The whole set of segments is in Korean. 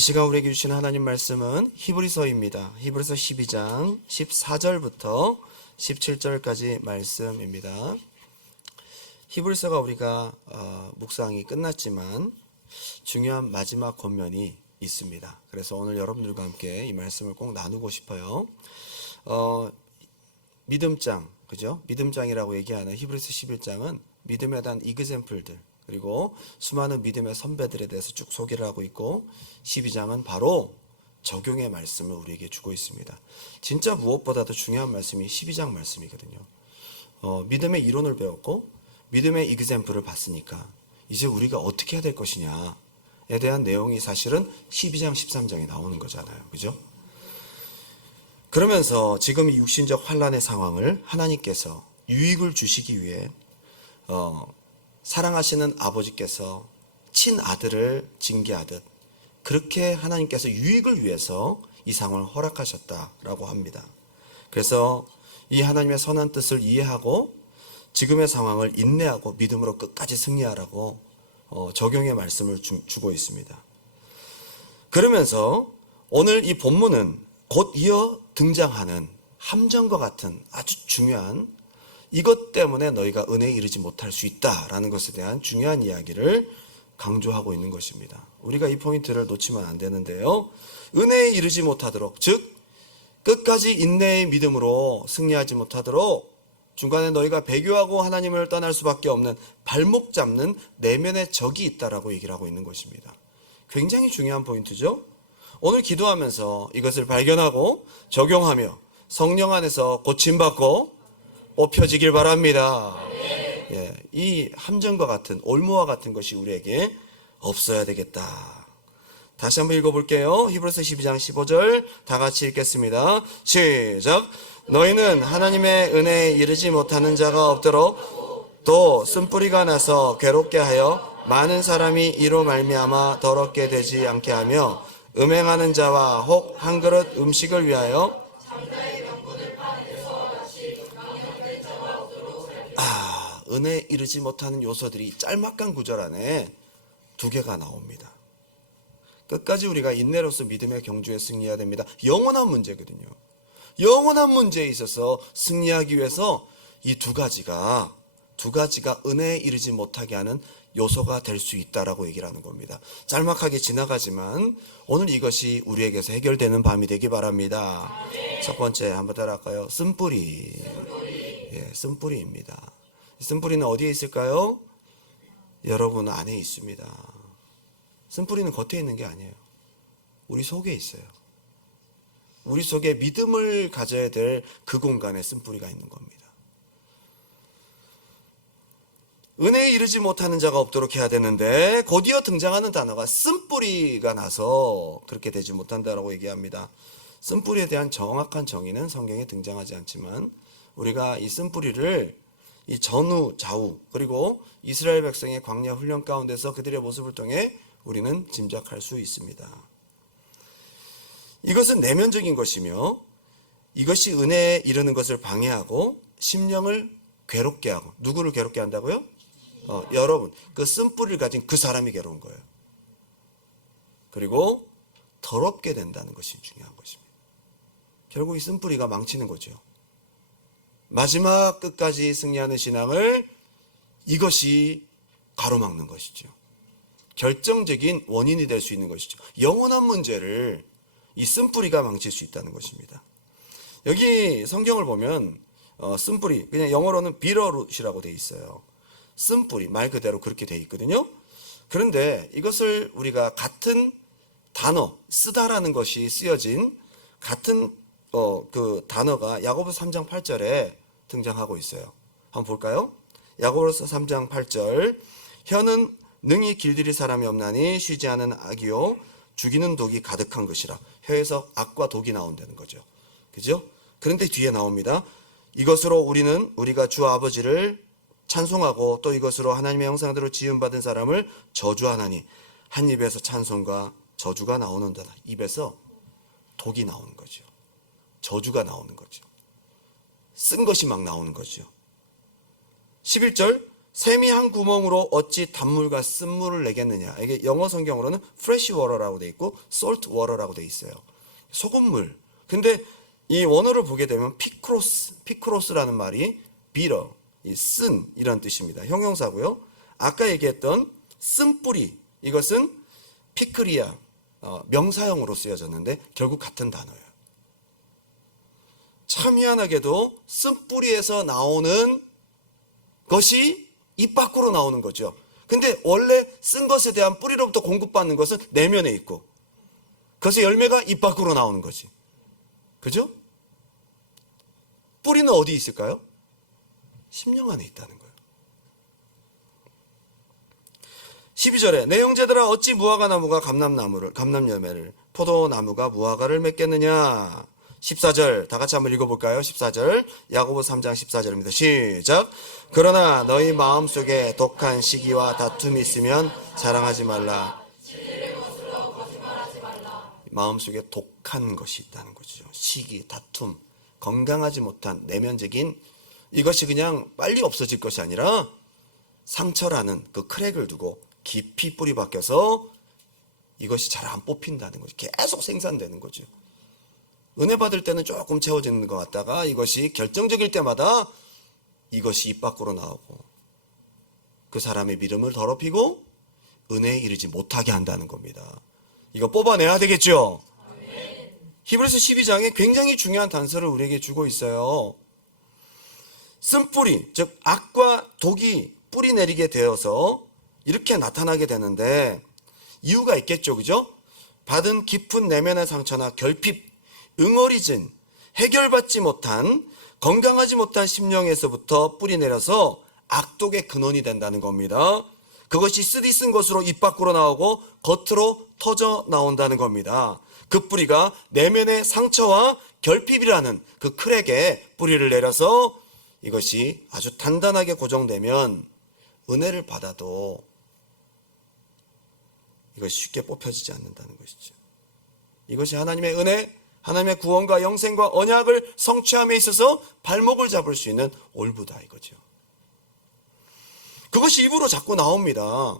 시간 우리에게 주신 하나님 말씀은 히브리서입니다. 히브리서 12장 14절부터 17절까지 말씀입니다. 히브리서가 우리가 묵상이 끝났지만 중요한 마지막 권면이 있습니다. 그래서 오늘 여러분들과 함께 이 말씀을 꼭 나누고 싶어요. 믿음장, 그죠? 믿음장이라고 얘기하는 히브리서 11장은 믿음에 대한 이그샘플들, 그리고 수많은 믿음의 선배들에 대해서 쭉 소개를 하고 있고, 12장은 바로 적용의 말씀을 우리에게 주고 있습니다. 진짜 무엇보다도 중요한 말씀이 12장 말씀이거든요. 믿음의 이론을 배웠고 믿음의 이그샘플을 봤으니까 이제 우리가 어떻게 해야 될 것이냐에 대한 내용이 사실은 12장 13장에 나오는 거잖아요. 그죠? 그러면서 지금 이 육신적 환난의 상황을 하나님께서 유익을 주시기 위해 사랑하시는 아버지께서 친아들을 징계하듯 그렇게 하나님께서 유익을 위해서 이 상황을 허락하셨다라고 합니다. 그래서 이 하나님의 선한 뜻을 이해하고 지금의 상황을 인내하고 믿음으로 끝까지 승리하라고 적용의 말씀을 주고 있습니다. 그러면서 오늘 이 본문은 곧 이어 등장하는 함정과 같은 아주 중요한 이것 때문에 너희가 은혜에 이르지 못할 수 있다라는 것에 대한 중요한 이야기를 강조하고 있는 것입니다. 우리가 이 포인트를 놓치면 안 되는데요. 은혜에 이르지 못하도록, 즉 끝까지 인내의 믿음으로 승리하지 못하도록 중간에 너희가 배교하고 하나님을 떠날 수밖에 없는 발목 잡는 내면의 적이 있다라고 얘기를 하고 있는 것입니다. 굉장히 중요한 포인트죠. 오늘 기도하면서 이것을 발견하고 적용하며 성령 안에서 고침받고 뽑혀지길 바랍니다. 예, 이 함정과 같은 올무와 같은 것이 우리에게 없어야 되겠다. 다시 한번 읽어볼게요. 히브리서 12장 15절 다 같이 읽겠습니다. 시작. 너희는 하나님의 은혜에 이르지 못하는 자가 없도록 또 쓴뿌리가 나서 괴롭게 하여 많은 사람이 이로 말미암아 더럽게 되지 않게 하며 음행하는 자와 혹 한 그릇 음식을 위하여 은혜에 이르지 못하는 요소들이 짤막한 구절 안에 두 개가 나옵니다. 끝까지 우리가 인내로서 믿음의 경주에 승리해야 됩니다. 영원한 문제거든요. 영원한 문제에 있어서 승리하기 위해서 이 두 가지가 은혜에 이르지 못하게 하는 요소가 될 수 있다라고 얘기를 하는 겁니다. 짤막하게 지나가지만 오늘 이것이 우리에게서 해결되는 밤이 되기 바랍니다. 첫 번째 한번 따라할까요? 쓴뿌리. 예, 쓴뿌리입니다. 쓴뿌리는 어디에 있을까요? 여러분 안에 있습니다. 쓴뿌리는 겉에 있는 게 아니에요. 우리 속에 있어요. 우리 속에 믿음을 가져야 될 그 공간에 쓴뿌리가 있는 겁니다. 은혜에 이르지 못하는 자가 없도록 해야 되는데 곧이어 등장하는 단어가 쓴뿌리가 나서 그렇게 되지 못한다라고 얘기합니다. 쓴뿌리에 대한 정확한 정의는 성경에 등장하지 않지만 우리가 이 쓴뿌리를 이 전후 좌우 그리고 이스라엘 백성의 광야 훈련 가운데서 그들의 모습을 통해 우리는 짐작할 수 있습니다. 이것은 내면적인 것이며 이것이 은혜에 이르는 것을 방해하고 심령을 괴롭게 하고, 누구를 괴롭게 한다고요? 여러분, 그 쓴뿌리를 가진 그 사람이 괴로운 거예요. 그리고 더럽게 된다는 것이 중요한 것입니다. 결국 이 쓴뿌리가 망치는 거죠. 마지막 끝까지 승리하는 신앙을 이것이 가로막는 것이죠. 결정적인 원인이 될 수 있는 것이죠. 영원한 문제를 이 쓴뿌리가 망칠 수 있다는 것입니다. 여기 성경을 보면 쓴뿌리, 그냥 영어로는 비러룻이라고 되어 있어요. 쓴뿌리, 말 그대로 그렇게 되어 있거든요. 그런데 이것을 우리가 같은 단어, 쓰다라는 것이 쓰여진 같은 그 단어가 야고보서 3장 8절에 등장하고 있어요. 한번 볼까요? 야고보서 3장 8절. 혀는 능히 길들일 사람이 없나니 쉬지 않은 악이요 죽이는 독이 가득한 것이라. 혀에서 악과 독이 나온다는 거죠. 그죠? 그런데 뒤에 나옵니다. 이것으로 우리는 우리가 주 아버지를 찬송하고 또 이것으로 하나님의 형상대로 지음받은 사람을 저주하나니 한 입에서 찬송과 저주가 나오는다. 입에서 독이 나오는 거죠. 저주가 나오는 거죠. 쓴 것이 막 나오는 거죠. 11절 샘이 한 구멍으로 어찌 단물과 쓴물을 내겠느냐. 이게 영어 성경으로는 fresh water라고 돼 있고 salt water라고 돼 있어요. 소금물. 근데 이 원어를 보게 되면 피크로스라는 말이 bitter, 쓴 이런 뜻입니다. 형용사고요. 아까 얘기했던 쓴뿌리, 이것은 피크리아, 명사형으로 쓰여졌는데 결국 같은 단어예요. 참 희한하게도 쓴뿌리에서 나오는 것이 입 밖으로 나오는 거죠. 근데 원래 쓴 것에 대한 뿌리로부터 공급받는 것은 내면에 있고, 그래서 열매가 입 밖으로 나오는 거지. 그죠? 뿌리는 어디 있을까요? 심령 안에 있다는 거예요. 12절에 내 형제들아 어찌 무화과 나무가 감람열매를 포도나무가 무화과를 맺겠느냐. 14절 다 같이 한번 읽어볼까요? 14절 야고보 3장 14절입니다. 시작. 그러나 너희 마음속에 독한 시기와 다툼이 있으면 자랑하지 말라. 마음속에 독한 것이 있다는 거죠. 시기, 다툼, 건강하지 못한 내면적인 이것이 그냥 빨리 없어질 것이 아니라 상처라는 그 크랙을 두고 깊이 뿌리 박혀서 이것이 잘 안 뽑힌다는 거죠. 계속 생산되는 거죠. 은혜 받을 때는 조금 채워지는 것 같다가 이것이 결정적일 때마다 이것이 입 밖으로 나오고 그 사람의 믿음을 더럽히고 은혜에 이르지 못하게 한다는 겁니다. 이거 뽑아내야 되겠죠? 히브리서 12장에 굉장히 중요한 단서를 우리에게 주고 있어요. 쓴뿌리, 즉 악과 독이 뿌리 내리게 되어서 이렇게 나타나게 되는데 이유가 있겠죠, 그죠? 받은 깊은 내면의 상처나 결핍, 응어리진, 해결받지 못한, 건강하지 못한 심령에서부터 뿌리 내려서 악독의 근원이 된다는 겁니다. 그것이 쓰디쓴 것으로 입 밖으로 나오고 겉으로 터져 나온다는 겁니다. 그 뿌리가 내면의 상처와 결핍이라는 그 크랙에 뿌리를 내려서 이것이 아주 단단하게 고정되면 은혜를 받아도 이것이 쉽게 뽑혀지지 않는다는 것이죠. 이것이 하나님의 은혜, 하나님의 구원과 영생과 언약을 성취함에 있어서 발목을 잡을 수 있는 올무다 이거죠. 그것이 입으로 자꾸 나옵니다.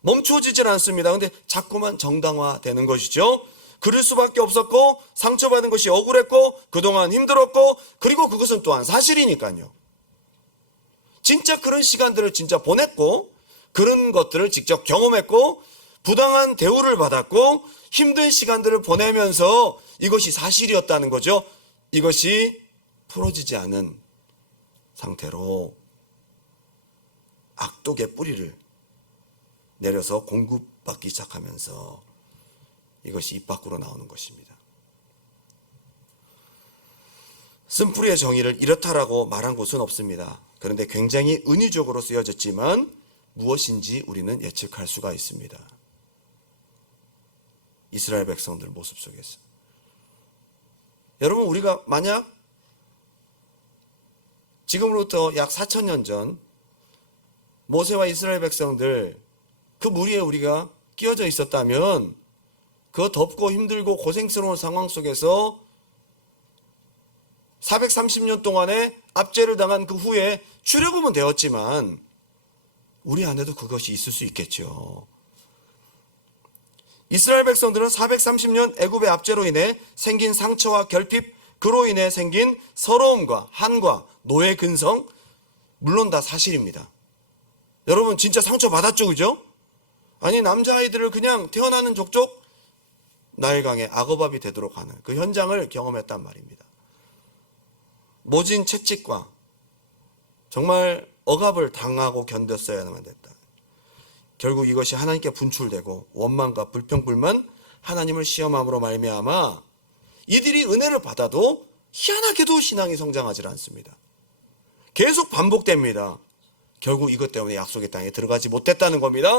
멈춰지질 않습니다. 근데 자꾸만 정당화되는 것이죠. 그럴 수밖에 없었고 상처받은 것이 억울했고 그동안 힘들었고 그리고 그것은 또한 사실이니까요. 진짜 그런 시간들을 진짜 보냈고 그런 것들을 직접 경험했고 부당한 대우를 받았고 힘든 시간들을 보내면서 이것이 사실이었다는 거죠. 이것이 풀어지지 않은 상태로 악독의 뿌리를 내려서 공급받기 시작하면서 이것이 입 밖으로 나오는 것입니다. 쓴뿌리의 정의를 이렇다라고 말한 곳은 없습니다. 그런데 굉장히 은유적으로 쓰여졌지만 무엇인지 우리는 예측할 수가 있습니다. 이스라엘 백성들 모습 속에서. 여러분, 우리가 만약 지금으로부터 약 4,000년 전 모세와 이스라엘 백성들 그 무리에 우리가 끼어져 있었다면 그 덥고 힘들고 고생스러운 상황 속에서 430년 동안의 압제를 당한 그 후에 출애굽은 되었지만 우리 안에도 그것이 있을 수 있겠죠. 이스라엘 백성들은 430년 애굽의 압제로 인해 생긴 상처와 결핍, 그로 인해 생긴 서러움과 한과 노예 근성, 물론 다 사실입니다. 여러분 진짜 상처 받았죠, 그죠? 아니 남자아이들을 그냥 태어나는 족족 나일강의 악어밥이 되도록 하는 그 현장을 경험했단 말입니다. 모진 채찍과 정말 억압을 당하고 견뎠어야만 됐다. 결국 이것이 하나님께 분출되고 원망과 불평불만, 하나님을 시험함으로 말미암아 이들이 은혜를 받아도 희한하게도 신앙이 성장하지 않습니다. 계속 반복됩니다. 결국 이것 때문에 약속의 땅에 들어가지 못했다는 겁니다.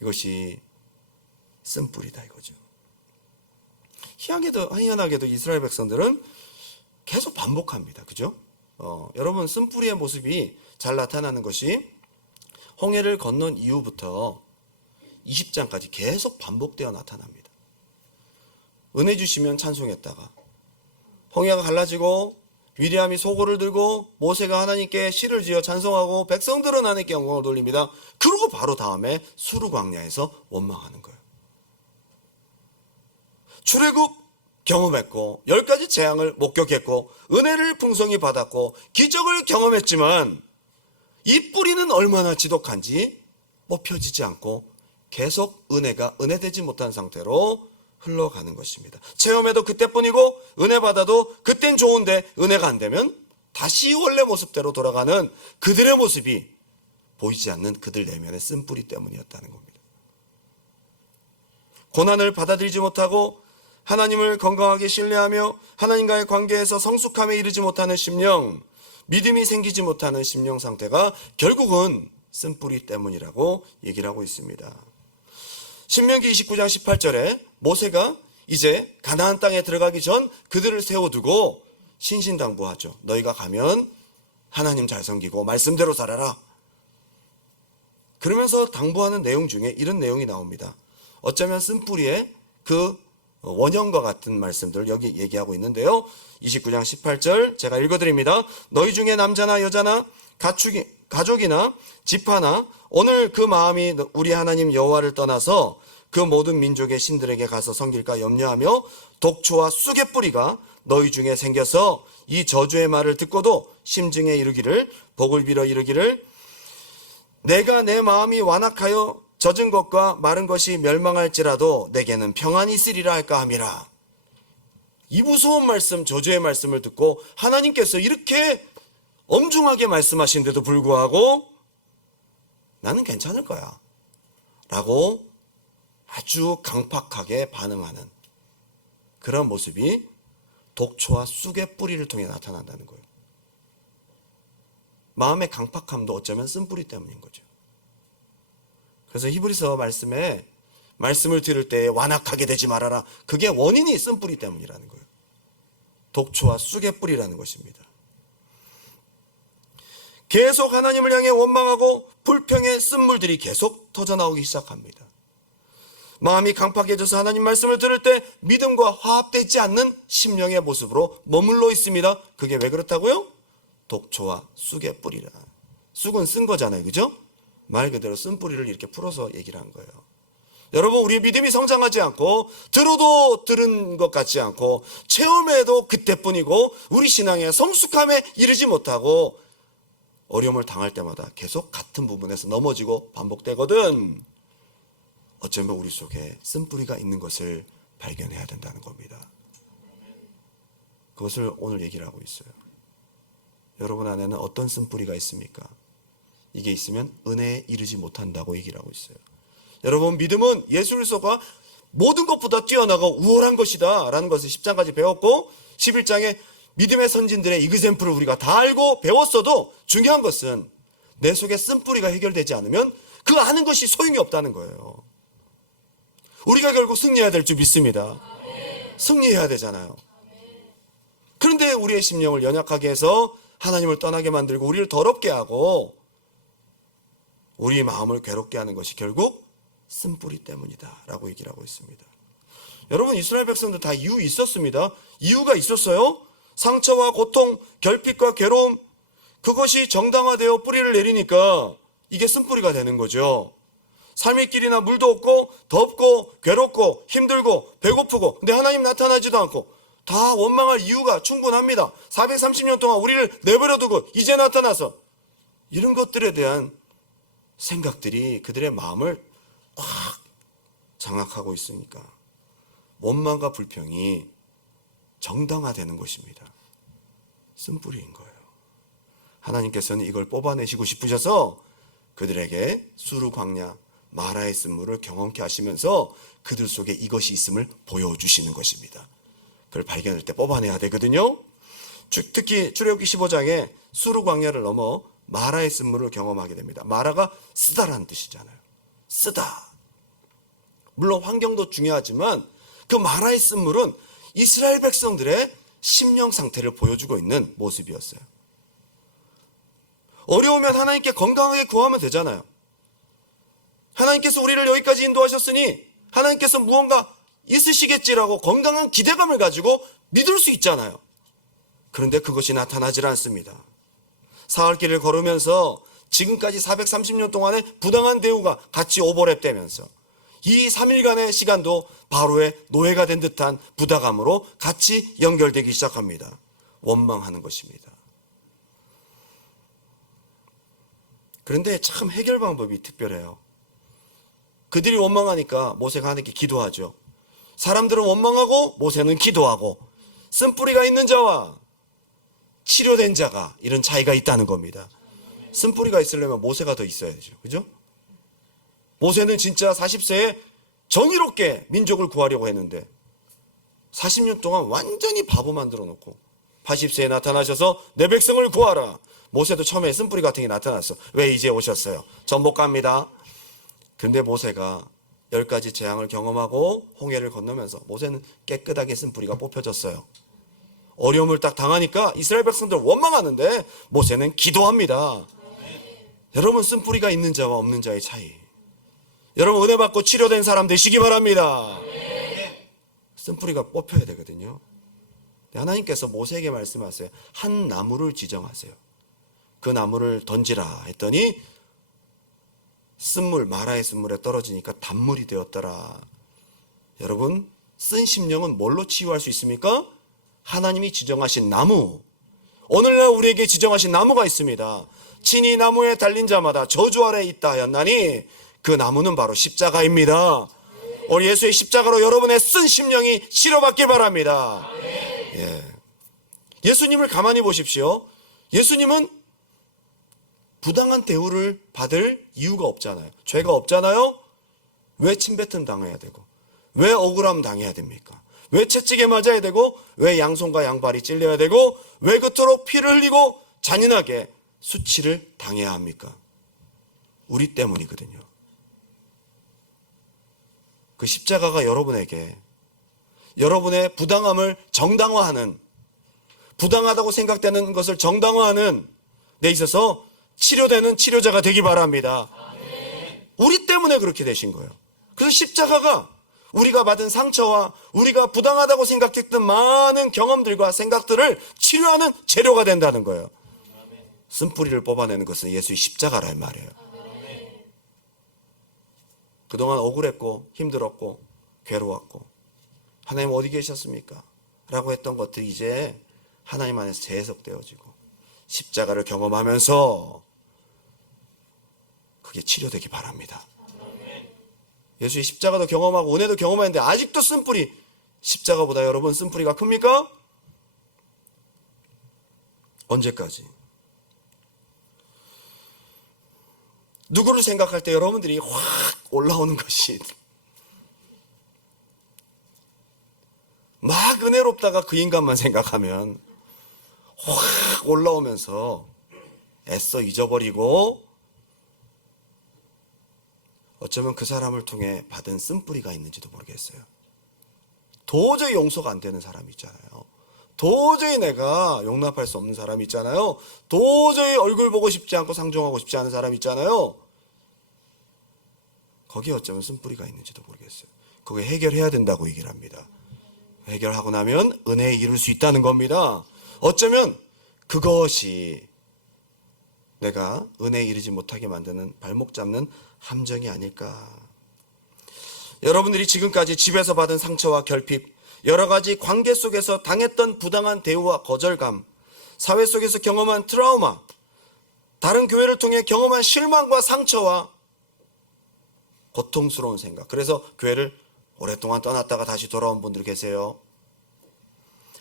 이것이 쓴뿌리다 이거죠. 희한하게도 이스라엘 백성들은 계속 반복합니다. 그죠? 여러분 쓴뿌리의 모습이 잘 나타나는 것이 홍해를 건넌 이후부터 20장까지 계속 반복되어 나타납니다. 은혜 주시면 찬송했다가 홍해가 갈라지고 미리암이 소고를 들고 모세가 하나님께 시를 지어 찬송하고 백성들은 하나님께 영광을 돌립니다. 그리고 바로 다음에 수르 광야에서 원망하는 거예요. 출애굽 경험했고 10가지 재앙을 목격했고 은혜를 풍성히 받았고 기적을 경험했지만 이 뿌리는 얼마나 지독한지 뽑혀지지 않고 계속 은혜가 은혜되지 못한 상태로 흘러가는 것입니다. 체험해도 그때뿐이고 은혜 받아도 그땐 좋은데 은혜가 안 되면 다시 원래 모습대로 돌아가는 그들의 모습이 보이지 않는 그들 내면의 쓴뿌리 때문이었다는 겁니다. 고난을 받아들이지 못하고 하나님을 건강하게 신뢰하며 하나님과의 관계에서 성숙함에 이르지 못하는 심령, 믿음이 생기지 못하는 심령 상태가 결국은 쓴뿌리 때문이라고 얘기를 하고 있습니다. 신명기 29장 18절에 모세가 이제 가나안 땅에 들어가기 전 그들을 세워두고 신신당부하죠. 너희가 가면 하나님 잘 섬기고 말씀대로 살아라. 그러면서 당부하는 내용 중에 이런 내용이 나옵니다. 어쩌면 쓴뿌리의 그 원형과 같은 말씀들을 여기 얘기하고 있는데요. 29장 18절 제가 읽어드립니다. 너희 중에 남자나 여자나 가족이나 집하나 오늘 그 마음이 우리 하나님 여호와를 떠나서 그 모든 민족의 신들에게 가서 섬길까 염려하며 독초와 쑥의 뿌리가 너희 중에 생겨서 이 저주의 말을 듣고도 심증에 이르기를 복을 빌어 이르기를 내가 내 마음이 완악하여 젖은 것과 마른 것이 멸망할지라도 내게는 평안이 있으리라 할까 함이라. 이 무서운 말씀, 저주의 말씀을 듣고 하나님께서 이렇게 엄중하게 말씀하신데도 불구하고 나는 괜찮을 거야 라고 아주 강팍하게 반응하는 그런 모습이 독초와 쑥의 뿌리를 통해 나타난다는 거예요. 마음의 강팍함도 어쩌면 쓴뿌리 때문인 거죠. 그래서 히브리서 말씀에 말씀을 들을 때 완악하게 되지 말아라. 그게 원인이 쓴뿌리 때문이라는 거예요. 독초와 쑥의 뿌리라는 것입니다. 계속 하나님을 향해 원망하고 불평의 쓴물들이 계속 터져나오기 시작합니다. 마음이 강팍해져서 하나님 말씀을 들을 때 믿음과 화합되지 않는 심령의 모습으로 머물러 있습니다. 그게 왜 그렇다고요? 독초와 쑥의 뿌리라. 쑥은 쓴 거잖아요. 그죠? 말 그대로 쓴 뿌리를 이렇게 풀어서 얘기를 한 거예요. 여러분, 우리의 믿음이 성장하지 않고 들어도 들은 것 같지 않고 체험해도 그때뿐이고 우리 신앙의 성숙함에 이르지 못하고 어려움을 당할 때마다 계속 같은 부분에서 넘어지고 반복되거든. 어쩌면 우리 속에 쓴뿌리가 있는 것을 발견해야 된다는 겁니다. 그것을 오늘 얘기를 하고 있어요. 여러분 안에는 어떤 쓴뿌리가 있습니까? 이게 있으면 은혜에 이르지 못한다고 얘기를 하고 있어요. 여러분, 믿음은 예수 그리스도가 모든 것보다 뛰어나고 우월한 것이다 라는 것을 10장까지 배웠고 11장에 믿음의 선진들의 이그샘플을 우리가 다 알고 배웠어도 중요한 것은 내 속에 쓴뿌리가 해결되지 않으면 그 아는 것이 소용이 없다는 거예요. 우리가 결국 승리해야 될 줄 믿습니다. 승리해야 되잖아요. 그런데 우리의 심령을 연약하게 해서 하나님을 떠나게 만들고 우리를 더럽게 하고 우리 마음을 괴롭게 하는 것이 결국 쓴뿌리 때문이다 라고 얘기를 하고 있습니다. 여러분, 이스라엘 백성들 다 이유 있었습니다. 이유가 있었어요. 상처와 고통, 결핍과 괴로움, 그것이 정당화되어 뿌리를 내리니까 이게 쓴뿌리가 되는 거죠. 삶의 길이나 물도 없고 덥고 괴롭고 힘들고 배고프고 근데 하나님 나타나지도 않고 다 원망할 이유가 충분합니다. 430년 동안 우리를 내버려두고 이제 나타나서 이런 것들에 대한 생각들이 그들의 마음을 확 장악하고 있으니까 원망과 불평이 정당화되는 것입니다. 쓴뿌리인 거예요. 하나님께서는 이걸 뽑아내시고 싶으셔서 그들에게 수르 광야 마라의 쓴물을 경험케 하시면서 그들 속에 이것이 있음을 보여주시는 것입니다. 그걸 발견할 때 뽑아내야 되거든요. 특히 출애굽기 15장에 수르 광야를 넘어 마라의 쓴물을 경험하게 됩니다. 마라가 쓰다라는 뜻이잖아요. 쓰다. 물론 환경도 중요하지만 그 마라의 쓴물은 이스라엘 백성들의 심령 상태를 보여주고 있는 모습이었어요. 어려우면 하나님께 건강하게 구하면 되잖아요. 하나님께서 우리를 여기까지 인도하셨으니 하나님께서 무언가 있으시겠지라고 건강한 기대감을 가지고 믿을 수 있잖아요. 그런데 그것이 나타나질 않습니다. 사흘길을 걸으면서 지금까지 430년 동안의 부당한 대우가 같이 오버랩되면서 이 3일간의 시간도 바로의 노예가 된 듯한 부당함으로 같이 연결되기 시작합니다. 원망하는 것입니다. 그런데 참 해결 방법이 특별해요. 그들이 원망하니까 모세가 하나님께 기도하죠. 사람들은 원망하고 모세는 기도하고 쓴뿌리가 있는 자와 치료된 자가 이런 차이가 있다는 겁니다. 쓴뿌리가 있으려면 모세가 더 있어야죠. 그죠? 모세는 진짜 40세에 정의롭게 민족을 구하려고 했는데 40년 동안 완전히 바보 만들어 놓고 80세에 나타나셔서 내 백성을 구하라. 모세도 처음에 쓴뿌리 같은 게 나타났어. 왜 이제 오셨어요? 전 못 갑니다. 그런데 모세가 10가지 재앙을 경험하고 홍해를 건너면서 모세는 깨끗하게 쓴뿌리가 뽑혀졌어요. 어려움을 딱 당하니까 이스라엘 백성들 원망하는데 모세는 기도합니다. 여러분, 쓴뿌리가 있는 자와 없는 자의 차이. 여러분, 은혜 받고 치료된 사람 되시기 바랍니다. 쓴뿌리가 뽑혀야 되거든요. 하나님께서 모세에게 말씀하세요. 한 나무를 지정하세요. 그 나무를 던지라 했더니 쓴물, 마라의 쓴물에 떨어지니까 단물이 되었더라. 여러분, 쓴 심령은 뭘로 치유할 수 있습니까? 하나님이 지정하신 나무. 오늘날 우리에게 지정하신 나무가 있습니다. 친히 나무에 달린 자마다 저주 아래 있다 하였나니 그 나무는 바로 십자가입니다. 우리 예수의 십자가로 여러분의 쓴 심령이 치료받길 바랍니다. 예. 예수님을 가만히 보십시오. 예수님은 부당한 대우를 받을 이유가 없잖아요. 죄가 없잖아요. 왜 침뱉음 당해야 되고, 왜 억울함 당해야 됩니까? 왜 채찍에 맞아야 되고, 왜 양손과 양발이 찔려야 되고, 왜 그토록 피를 흘리고 잔인하게 수치를 당해야 합니까? 우리 때문이거든요. 그 십자가가 여러분에게 여러분의 부당함을 정당화하는, 부당하다고 생각되는 것을 정당화하는 데 있어서 치료되는 치료자가 되기 바랍니다. 우리 때문에 그렇게 되신 거예요. 그래서 십자가가 우리가 받은 상처와 우리가 부당하다고 생각했던 많은 경험들과 생각들을 치료하는 재료가 된다는 거예요. 쓴뿌리를 뽑아내는 것은 예수의 십자가란 말이에요. 그동안 억울했고 힘들었고 괴로웠고 하나님 어디 계셨습니까? 라고 했던 것들이 이제 하나님 안에서 재해석되어지고 십자가를 경험하면서 그게 치료되기 바랍니다. 예수의 십자가도 경험하고 은혜도 경험했는데 아직도 쓴뿌리, 십자가보다 여러분 쓴뿌리가 큽니까? 언제까지? 누구를 생각할 때 여러분들이 확 올라오는 것이 막 은혜롭다가 그 인간만 생각하면 확 올라오면서 애써 잊어버리고 어쩌면 그 사람을 통해 받은 쓴뿌리가 있는지도 모르겠어요. 도저히 용서가 안 되는 사람이 있잖아요. 도저히 내가 용납할 수 없는 사람이 있잖아요. 도저히 얼굴 보고 싶지 않고 상종하고 싶지 않은 사람이 있잖아요. 거기에 어쩌면 쓴뿌리가 있는지도 모르겠어요. 그거 해결해야 된다고 얘기를 합니다. 해결하고 나면 은혜에 이룰 수 있다는 겁니다. 어쩌면 그것이 내가 은혜에 이르지 못하게 만드는 발목 잡는 함정이 아닐까. 여러분들이 지금까지 집에서 받은 상처와 결핍, 여러 가지 관계 속에서 당했던 부당한 대우와 거절감, 사회 속에서 경험한 트라우마, 다른 교회를 통해 경험한 실망과 상처와 고통스러운 생각, 그래서 교회를 오랫동안 떠났다가 다시 돌아온 분들 계세요.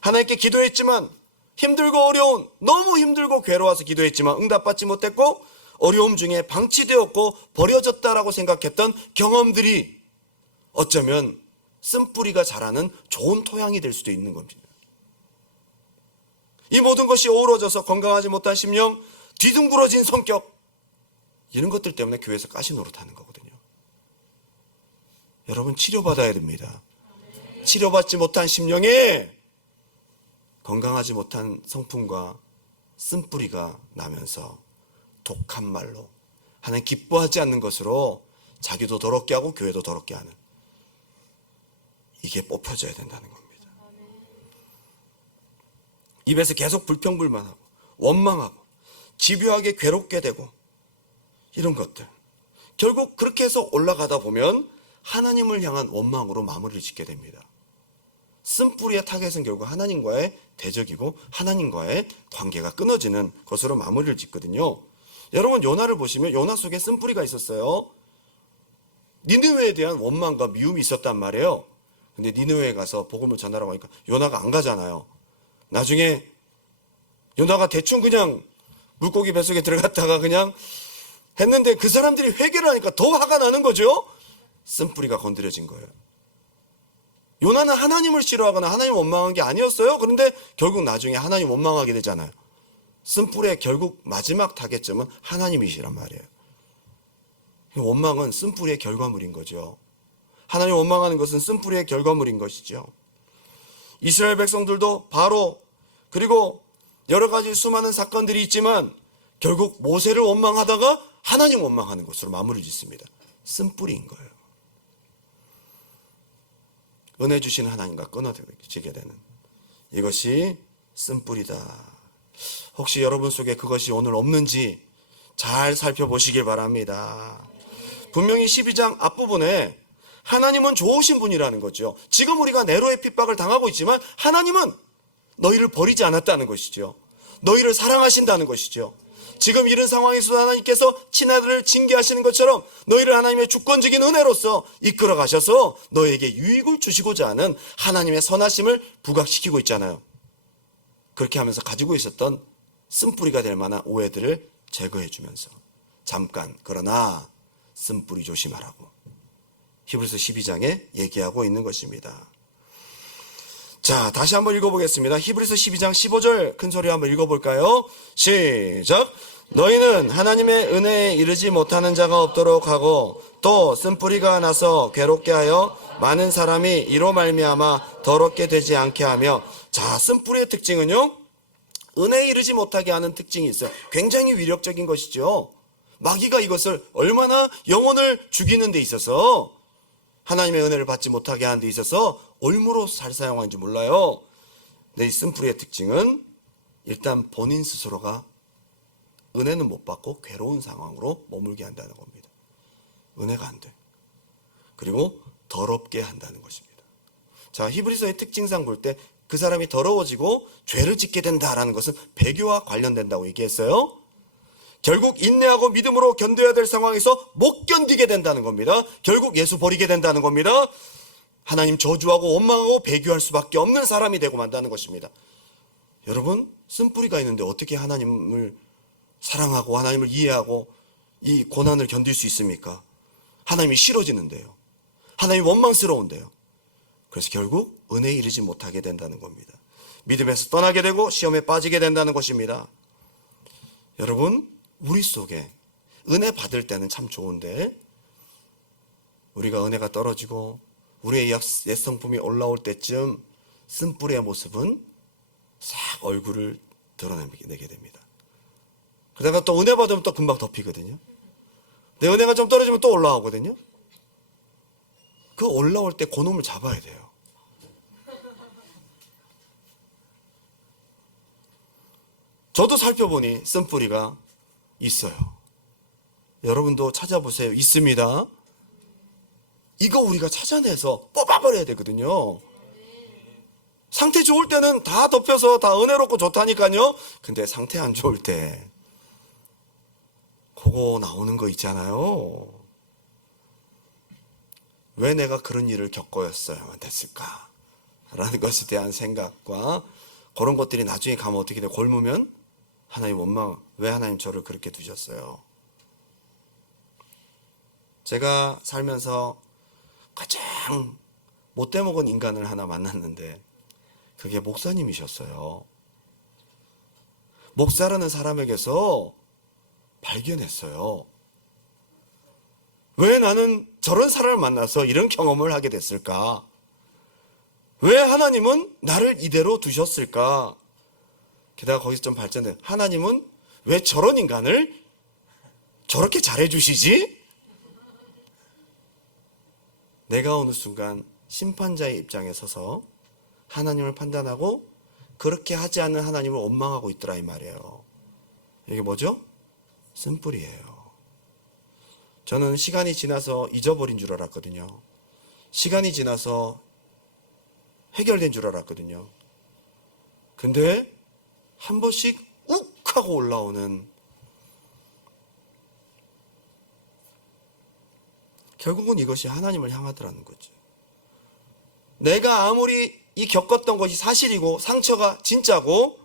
하나님께 기도했지만 힘들고 어려운, 너무 힘들고 괴로워서 기도했지만 응답받지 못했고 어려움 중에 방치되었고 버려졌다라고 생각했던 경험들이 어쩌면 쓴뿌리가 자라는 좋은 토양이 될 수도 있는 겁니다. 이 모든 것이 어우러져서 건강하지 못한 심령, 뒤둥그러진 성격, 이런 것들 때문에 교회에서 가시 노릇하는 거거든요. 여러분, 치료받아야 됩니다. 치료받지 못한 심령에 건강하지 못한 성품과 쓴뿌리가 나면서 독한 말로 하나님 기뻐하지 않는 것으로 자기도 더럽게 하고 교회도 더럽게 하는, 이게 뽑혀져야 된다는 겁니다. 입에서 계속 불평불만하고 원망하고 집요하게 괴롭게 되고 이런 것들. 결국 그렇게 해서 올라가다 보면 하나님을 향한 원망으로 마무리를 짓게 됩니다. 쓴뿌리의 타겟은 결국 하나님과의 대적이고 하나님과의 관계가 끊어지는 것으로 마무리를 짓거든요. 여러분 요나를 보시면 요나 속에 쓴뿌리가 있었어요. 니느웨에 대한 원망과 미움이 있었단 말이에요. 근데 니느웨에 가서 복음을 전하라고 하니까 요나가 안 가잖아요. 나중에 요나가 대충 그냥 물고기 뱃속에 들어갔다가 그냥 했는데 그 사람들이 회개를 하니까 더 화가 나는 거죠. 쓴뿌리가 건드려진 거예요. 요나는 하나님을 싫어하거나 하나님 원망한 게 아니었어요. 그런데 결국 나중에 하나님 원망하게 되잖아요. 쓴뿌리의 결국 마지막 타겟점은 하나님이시란 말이에요. 원망은 쓴뿌리의 결과물인 거죠. 하나님 원망하는 것은 쓴뿌리의 결과물인 것이죠. 이스라엘 백성들도 바로 그리고 여러 가지 수많은 사건들이 있지만 결국 모세를 원망하다가 하나님 원망하는 것으로 마무리 짓습니다. 쓴뿌리인 거예요. 은혜 주신 하나님과 끊어지게 되는 이것이 쓴뿌리다. 혹시 여러분 속에 그것이 오늘 없는지 잘 살펴보시길 바랍니다. 분명히 12장 앞부분에 하나님은 좋으신 분이라는 거죠. 지금 우리가 네로의 핍박을 당하고 있지만 하나님은 너희를 버리지 않았다는 것이죠. 너희를 사랑하신다는 것이죠. 지금 이런 상황에서 하나님께서 친아들을 징계하시는 것처럼 너희를 하나님의 주권적인 은혜로서 이끌어 가셔서 너희에게 유익을 주시고자 하는 하나님의 선하심을 부각시키고 있잖아요. 그렇게 하면서 가지고 있었던 쓴뿌리가 될 만한 오해들을 제거해 주면서 잠깐 그러나 쓴뿌리 조심하라고 히브리서 12장에 얘기하고 있는 것입니다. 자, 다시 한번 읽어보겠습니다. 히브리서 12장 15절 큰 소리 한번 읽어볼까요? 시작! 너희는 하나님의 은혜에 이르지 못하는 자가 없도록 하고 또 쓴뿌리가 나서 괴롭게 하여 많은 사람이 이로 말미암아 더럽게 되지 않게 하며. 자, 쓴뿌리의 특징은요, 은혜에 이르지 못하게 하는 특징이 있어요. 굉장히 위력적인 것이죠. 마귀가 이것을 얼마나 영혼을 죽이는 데 있어서 하나님의 은혜를 받지 못하게 하는 데 있어서 올무로 잘 사용하는지 몰라요. 근데 이 쓴뿌리의 특징은 일단 본인 스스로가 은혜는 못 받고 괴로운 상황으로 머물게 한다는 겁니다. 은혜가 안 돼. 그리고 더럽게 한다는 것입니다. 자, 히브리서의 특징상 볼 때 그 사람이 더러워지고 죄를 짓게 된다라는 것은 배교와 관련된다고 얘기했어요. 결국 인내하고 믿음으로 견뎌야 될 상황에서 못 견디게 된다는 겁니다. 결국 예수 버리게 된다는 겁니다. 하나님 저주하고 원망하고 배교할 수밖에 없는 사람이 되고 만다는 것입니다. 여러분, 쓴뿌리가 있는데 어떻게 하나님을 사랑하고 하나님을 이해하고 이 고난을 견딜 수 있습니까? 하나님이 싫어지는데요. 하나님이 원망스러운데요. 그래서 결국 은혜에 이르지 못하게 된다는 겁니다. 믿음에서 떠나게 되고 시험에 빠지게 된다는 것입니다. 여러분, 우리 속에 은혜 받을 때는 참 좋은데 우리가 은혜가 떨어지고 우리의 옛 성품이 올라올 때쯤 쓴뿌리의 모습은 싹 얼굴을 드러내게 됩니다. 그러다가 또 은혜 받으면 또 금방 덮이거든요. 내 은혜가 좀 떨어지면 또 올라오거든요. 그 올라올 때 그놈을 잡아야 돼요. 저도 살펴보니 쓴뿌리가 있어요. 여러분도 찾아보세요. 있습니다. 이거 우리가 찾아내서 뽑아버려야 되거든요. 상태 좋을 때는 다 덮여서 다 은혜롭고 좋다니까요. 근데 상태 안 좋을 때 그거 나오는 거 있잖아요. 왜 내가 그런 일을 겪어야만 됐을까? 라는 것에 대한 생각과 그런 것들이 나중에 가면 어떻게 돼? 골무면 하나님 원망, 왜 하나님 저를 그렇게 두셨어요? 제가 살면서 가장 못돼 먹은 인간을 하나 만났는데 그게 목사님이셨어요. 목사라는 사람에게서 발견했어요. 왜 나는 저런 사람을 만나서 이런 경험을 하게 됐을까? 왜 하나님은 나를 이대로 두셨을까? 게다가 거기서 좀 발전돼. 하나님은 왜 저런 인간을 저렇게 잘해주시지? 내가 어느 순간 심판자의 입장에 서서 하나님을 판단하고 그렇게 하지 않는 하나님을 원망하고 있더라 이 말이에요. 이게 뭐죠? 쓴뿌리예요. 저는 시간이 지나서 잊어버린 줄 알았거든요. 시간이 지나서 해결된 줄 알았거든요. 근데 한 번씩 욱 하고 올라오는, 결국은 이것이 하나님을 향하더라는 거죠. 내가 아무리 이 겪었던 것이 사실이고 상처가 진짜고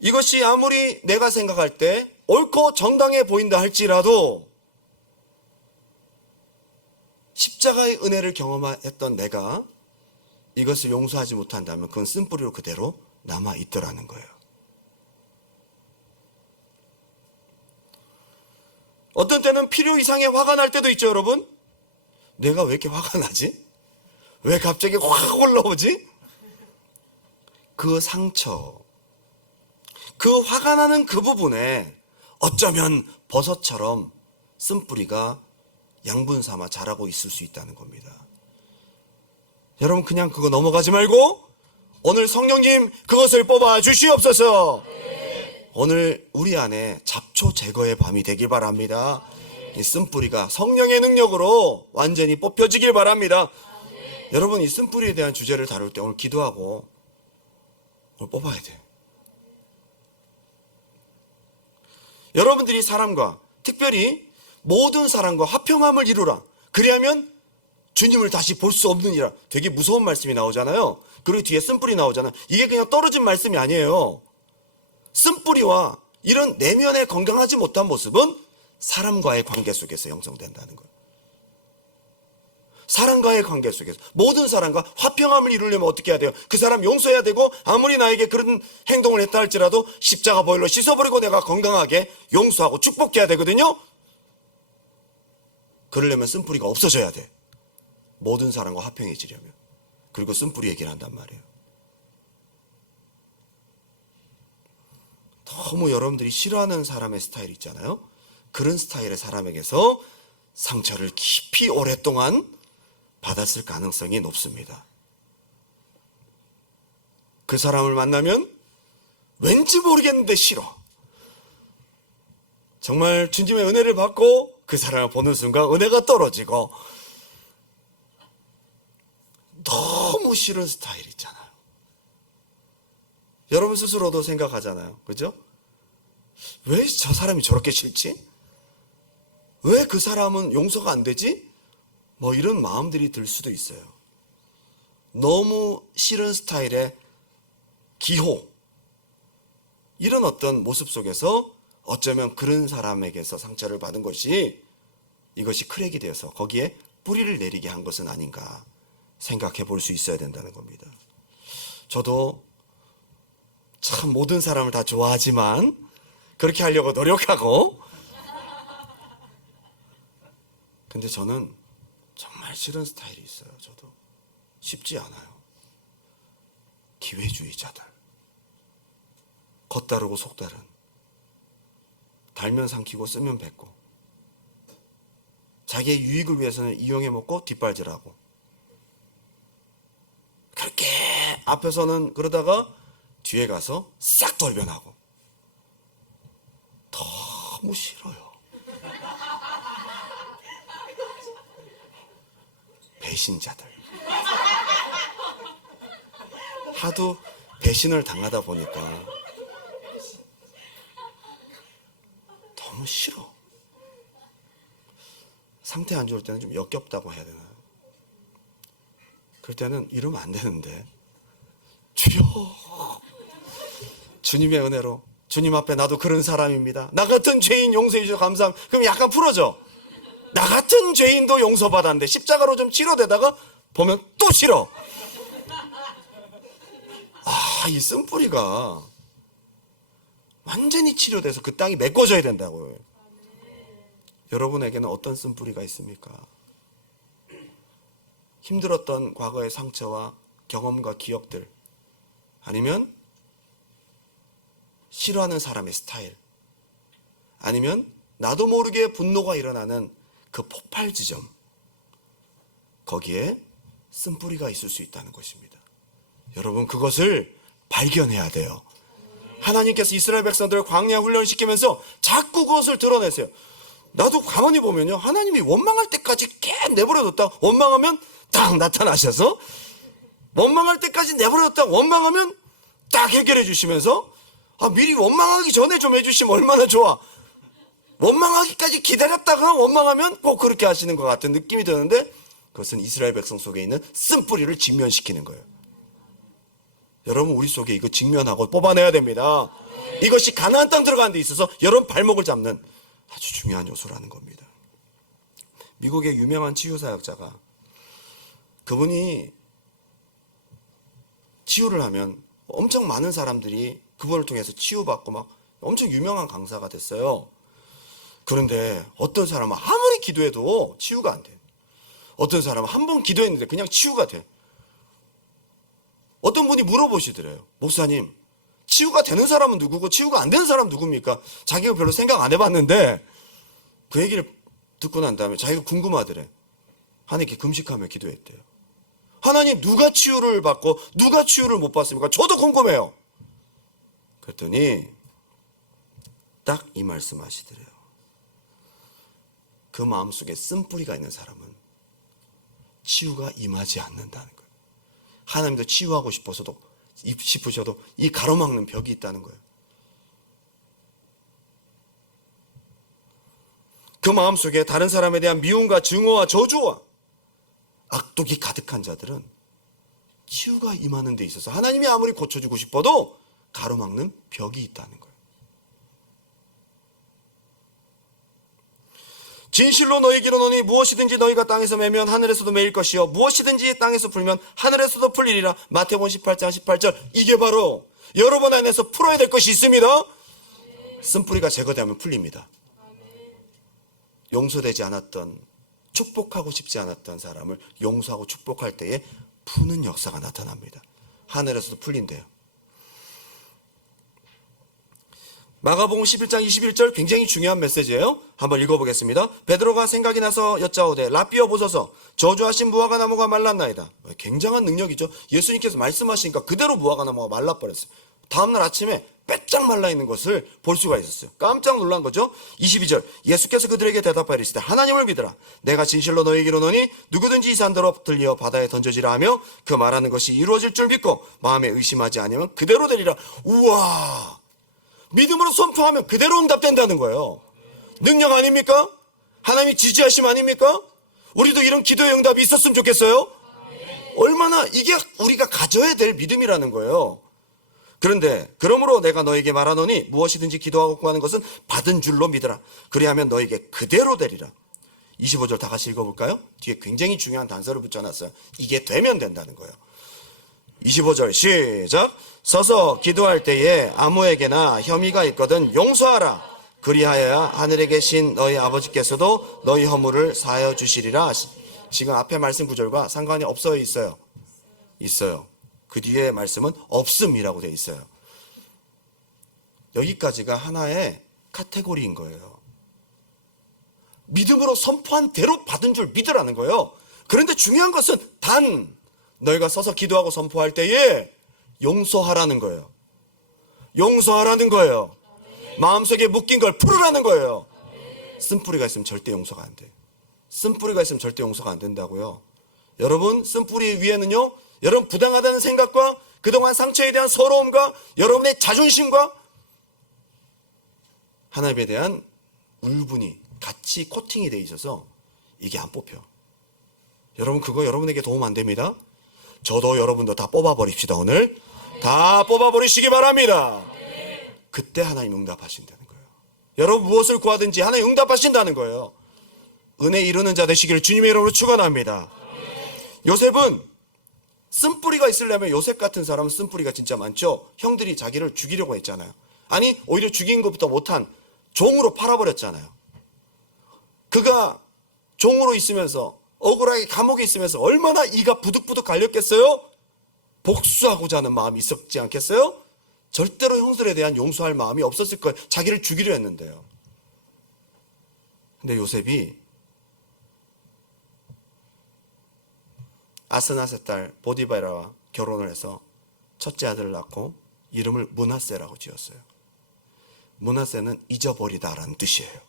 이것이 아무리 내가 생각할 때 옳고 정당해 보인다 할지라도 십자가의 은혜를 경험했던 내가 이것을 용서하지 못한다면 그건 쓴뿌리로 그대로 남아있더라는 거예요. 어떤 때는 필요 이상의 화가 날 때도 있죠, 여러분. 내가 왜 이렇게 화가 나지? 왜 갑자기 확 올라오지? 그 상처, 그 화가 나는 그 부분에 어쩌면 버섯처럼 쓴뿌리가 양분 삼아 자라고 있을 수 있다는 겁니다. 여러분, 그냥 그거 넘어가지 말고 오늘 성령님 그것을 뽑아 주시옵소서. 오늘 우리 안에 잡초 제거의 밤이 되길 바랍니다. 이 쓴뿌리가 성령의 능력으로 완전히 뽑혀지길 바랍니다. 여러분, 이 쓴뿌리에 대한 주제를 다룰 때 오늘 기도하고 오늘 뽑아야 돼요. 여러분들이 사람과, 특별히 모든 사람과 화평함을 이루라. 그리하면 주님을 다시 볼 수 없느니라. 되게 무서운 말씀이 나오잖아요. 그리고 뒤에 쓴뿌리 나오잖아요. 이게 그냥 떨어진 말씀이 아니에요. 쓴뿌리와 이런 내면의 건강하지 못한 모습은 사람과의 관계 속에서 형성된다는 거예요. 사람과의 관계 속에서 모든 사람과 화평함을 이루려면 어떻게 해야 돼요? 그 사람 용서해야 되고, 아무리 나에게 그런 행동을 했다 할지라도 십자가 보혈로 씻어버리고 내가 건강하게 용서하고 축복해야 되거든요. 그러려면 쓴뿌리가 없어져야 돼. 모든 사람과 화평해지려면. 그리고 쓴뿌리 얘기를 한단 말이에요. 너무 여러분들이 싫어하는 사람의 스타일 있잖아요. 그런 스타일의 사람에게서 상처를 깊이 오랫동안 받았을 가능성이 높습니다. 그 사람을 만나면 왠지 모르겠는데 싫어. 정말 주님의 은혜를 받고 그 사람을 보는 순간 은혜가 떨어지고 너무 싫은 스타일 있잖아요. 여러분 스스로도 생각하잖아요. 그죠? 왜 저 사람이 저렇게 싫지? 왜 그 사람은 용서가 안 되지? 뭐 이런 마음들이 들 수도 있어요. 너무 싫은 스타일의 기호, 이런 어떤 모습 속에서 어쩌면 그런 사람에게서 상처를 받은 것이, 이것이 크랙이 되어서 거기에 뿌리를 내리게 한 것은 아닌가 생각해 볼 수 있어야 된다는 겁니다. 저도 참 모든 사람을 다 좋아하지만 그렇게 하려고 노력하고, 근데 저는 정말 싫은 스타일이 있어요. 저도 쉽지 않아요. 기회주의자들, 겉다르고 속다른, 달면 삼키고 쓰면 뱉고, 자기의 유익을 위해서는 이용해 먹고 뒷발질하고, 그렇게 앞에서는 그러다가 뒤에 가서 싹 돌변하고. 너무 싫어요. 배신자들. 하도 배신을 당하다 보니까 너무 싫어. 상태 안 좋을 때는 좀 역겹다고 해야 되나? 그럴 때는 이러면 안 되는데, 주여, 주님의 은혜로 주님 앞에 나도 그런 사람입니다. 나 같은 죄인 용서해 주셔서 감사합니다. 그럼 약간 풀어져. 나 같은 죄인도 용서받았는데 십자가로 좀 치료되다가 보면 또 싫어. 이 쓴뿌리가 완전히 치료돼서 그 땅이 메꿔져야 된다고요. 여러분에게는 어떤 쓴뿌리가 있습니까? 힘들었던 과거의 상처와 경험과 기억들, 아니면 싫어하는 사람의 스타일, 아니면 나도 모르게 분노가 일어나는 그 폭발 지점, 거기에 쓴뿌리가 있을 수 있다는 것입니다. 여러분, 그것을 발견해야 돼요. 하나님께서 이스라엘 백성들을 광야 훈련을 시키면서 자꾸 그것을 드러내세요. 나도 가만히 보면요, 하나님이 원망할 때까지 계속 내버려뒀다 원망하면 딱 나타나셔서, 원망할 때까지 내버려뒀다 원망하면 딱 해결해 주시면서, 미리 원망하기 전에 좀 해주시면 얼마나 좋아. 원망하기까지 기다렸다가 원망하면 꼭 그렇게 하시는 것 같은 느낌이 드는데, 그것은 이스라엘 백성 속에 있는 쓴뿌리를 직면시키는 거예요. 여러분, 우리 속에 이거 직면하고 뽑아내야 됩니다. 이것이 가나안 땅 들어가는 데 있어서 여러분 발목을 잡는 아주 중요한 요소라는 겁니다. 미국의 유명한 치유사역자가, 그분이 치유를 하면 엄청 많은 사람들이 그분을 통해서 치유받고 막 엄청 유명한 강사가 됐어요. 그런데 어떤 사람은 아무리 기도해도 치유가 안 돼. 어떤 사람은 한 번 기도했는데 그냥 치유가 돼. 어떤 분이 물어보시더래요. 목사님, 치유가 되는 사람은 누구고 치유가 안 되는 사람은 누굽니까? 자기가 별로 생각 안 해봤는데 그 얘기를 듣고 난 다음에 자기가 궁금하더래. 하나님께 금식하며 기도했대요. 하나님, 누가 치유를 받고 누가 치유를 못 받습니까? 저도 궁금해요. 그랬더니 딱 이 말씀 하시더래요. 그 마음속에 쓴뿌리가 있는 사람은 치유가 임하지 않는다는 거예요. 하나님도 치유하고 싶으셔도 이 가로막는 벽이 있다는 거예요. 그 마음속에 다른 사람에 대한 미움과 증오와 저주와 악독이 가득한 자들은 치유가 임하는 데 있어서 하나님이 아무리 고쳐주고 싶어도 가로막는 벽이 있다는 거예요. 진실로 너희에게 이르노니 무엇이든지 너희가 땅에서 매면 하늘에서도 매일 것이요 무엇이든지 땅에서 풀면 하늘에서도 풀리리라. 마태복음 18장 18절. 이게 바로 여러분 안에서 풀어야 될 것이 있습니다. 쓴뿌리가 제거되면 풀립니다. 용서되지 않았던, 축복하고 싶지 않았던 사람을 용서하고 축복할 때에 푸는 역사가 나타납니다. 하늘에서도 풀린대요. 마가복음 11장 21절, 굉장히 중요한 메시지예요. 한번 읽어보겠습니다. 베드로가 생각이 나서 여짜오되 라삐어 보소서, 저주하신 무화과 나무가 말랐나이다. 굉장한 능력이죠. 예수님께서 말씀하시니까 그대로 무화과 나무가 말라버렸어요. 다음날 아침에 빼짝 말라있는 것을 볼 수가 있었어요. 깜짝 놀란 거죠. 22절, 예수께서 그들에게 대답하여 이르시되 하나님을 믿으라. 내가 진실로 너희에게 이르노니 누구든지 이 산더러 들려 바다에 던져지라 하며 그 말하는 것이 이루어질 줄 믿고 마음에 의심하지 아니하면 그대로 되리라. 우와, 믿음으로 선포하면 그대로 응답된다는 거예요. 능력 아닙니까? 하나님이 지지하심 아닙니까? 우리도 이런 기도의 응답이 있었으면 좋겠어요. 얼마나 이게 우리가 가져야 될 믿음이라는 거예요. 그런데 그러므로 내가 너에게 말하노니 무엇이든지 기도하고 구하는 것은 받은 줄로 믿으라. 그리하면 너에게 그대로 되리라. 25절 다 같이 읽어볼까요? 뒤에 굉장히 중요한 단서를 붙여놨어요. 이게 되면 된다는 거예요. 25절 시작. 서서 기도할 때에 아무에게나 혐의가 있거든 용서하라. 그리하여야 하늘에 계신 너희 아버지께서도 너희 허물을 사하여 주시리라. 지금 앞에 말씀 구절과 상관이 없어 있어요. 있어요. 그 뒤에 말씀은 없음이라고 되어 있어요. 여기까지가 하나의 카테고리인 거예요. 믿음으로 선포한 대로 받은 줄 믿으라는 거예요. 그런데 중요한 것은 단 너희가 서서 기도하고 선포할 때에 용서하라는 거예요. 용서하라는 거예요. 마음속에 묶인 걸 풀으라는 거예요. 쓴뿌리가 있으면 절대 용서가 안 돼. 쓴뿌리가 있으면 절대 용서가 안 된다고요. 여러분, 쓴뿌리 위에는요, 여러분 부당하다는 생각과 그동안 상처에 대한 서러움과 여러분의 자존심과 하나님에 대한 울분이 같이 코팅이 돼 있어서 이게 안 뽑혀. 여러분, 그거 여러분에게 도움 안 됩니다. 저도 여러분도 다 뽑아버립시다. 오늘 다 뽑아버리시기 바랍니다. 그때 하나님 응답하신다는 거예요. 여러분 무엇을 구하든지 하나님 응답하신다는 거예요. 은혜 이루는 자 되시기를 주님의 이름으로 축원합니다. 요셉은 쓴뿌리가 있으려면, 요셉 같은 사람은 쓴뿌리가 진짜 많죠. 형들이 자기를 죽이려고 했잖아요. 아니 오히려 죽인 것부터 못한 종으로 팔아버렸잖아요. 그가 종으로 있으면서 억울하게 감옥에 있으면서 얼마나 이가 부득부득 갈렸겠어요? 복수하고자 하는 마음이 있었지 않겠어요? 절대로 형들에 대한 용서할 마음이 없었을 거예요. 자기를 죽이려 했는데요. 근데 요셉이 아스낫의 딸 보디바라와 결혼을 해서 첫째 아들을 낳고 이름을 므낫세라고 지었어요. 므낫세는 잊어버리다라는 뜻이에요.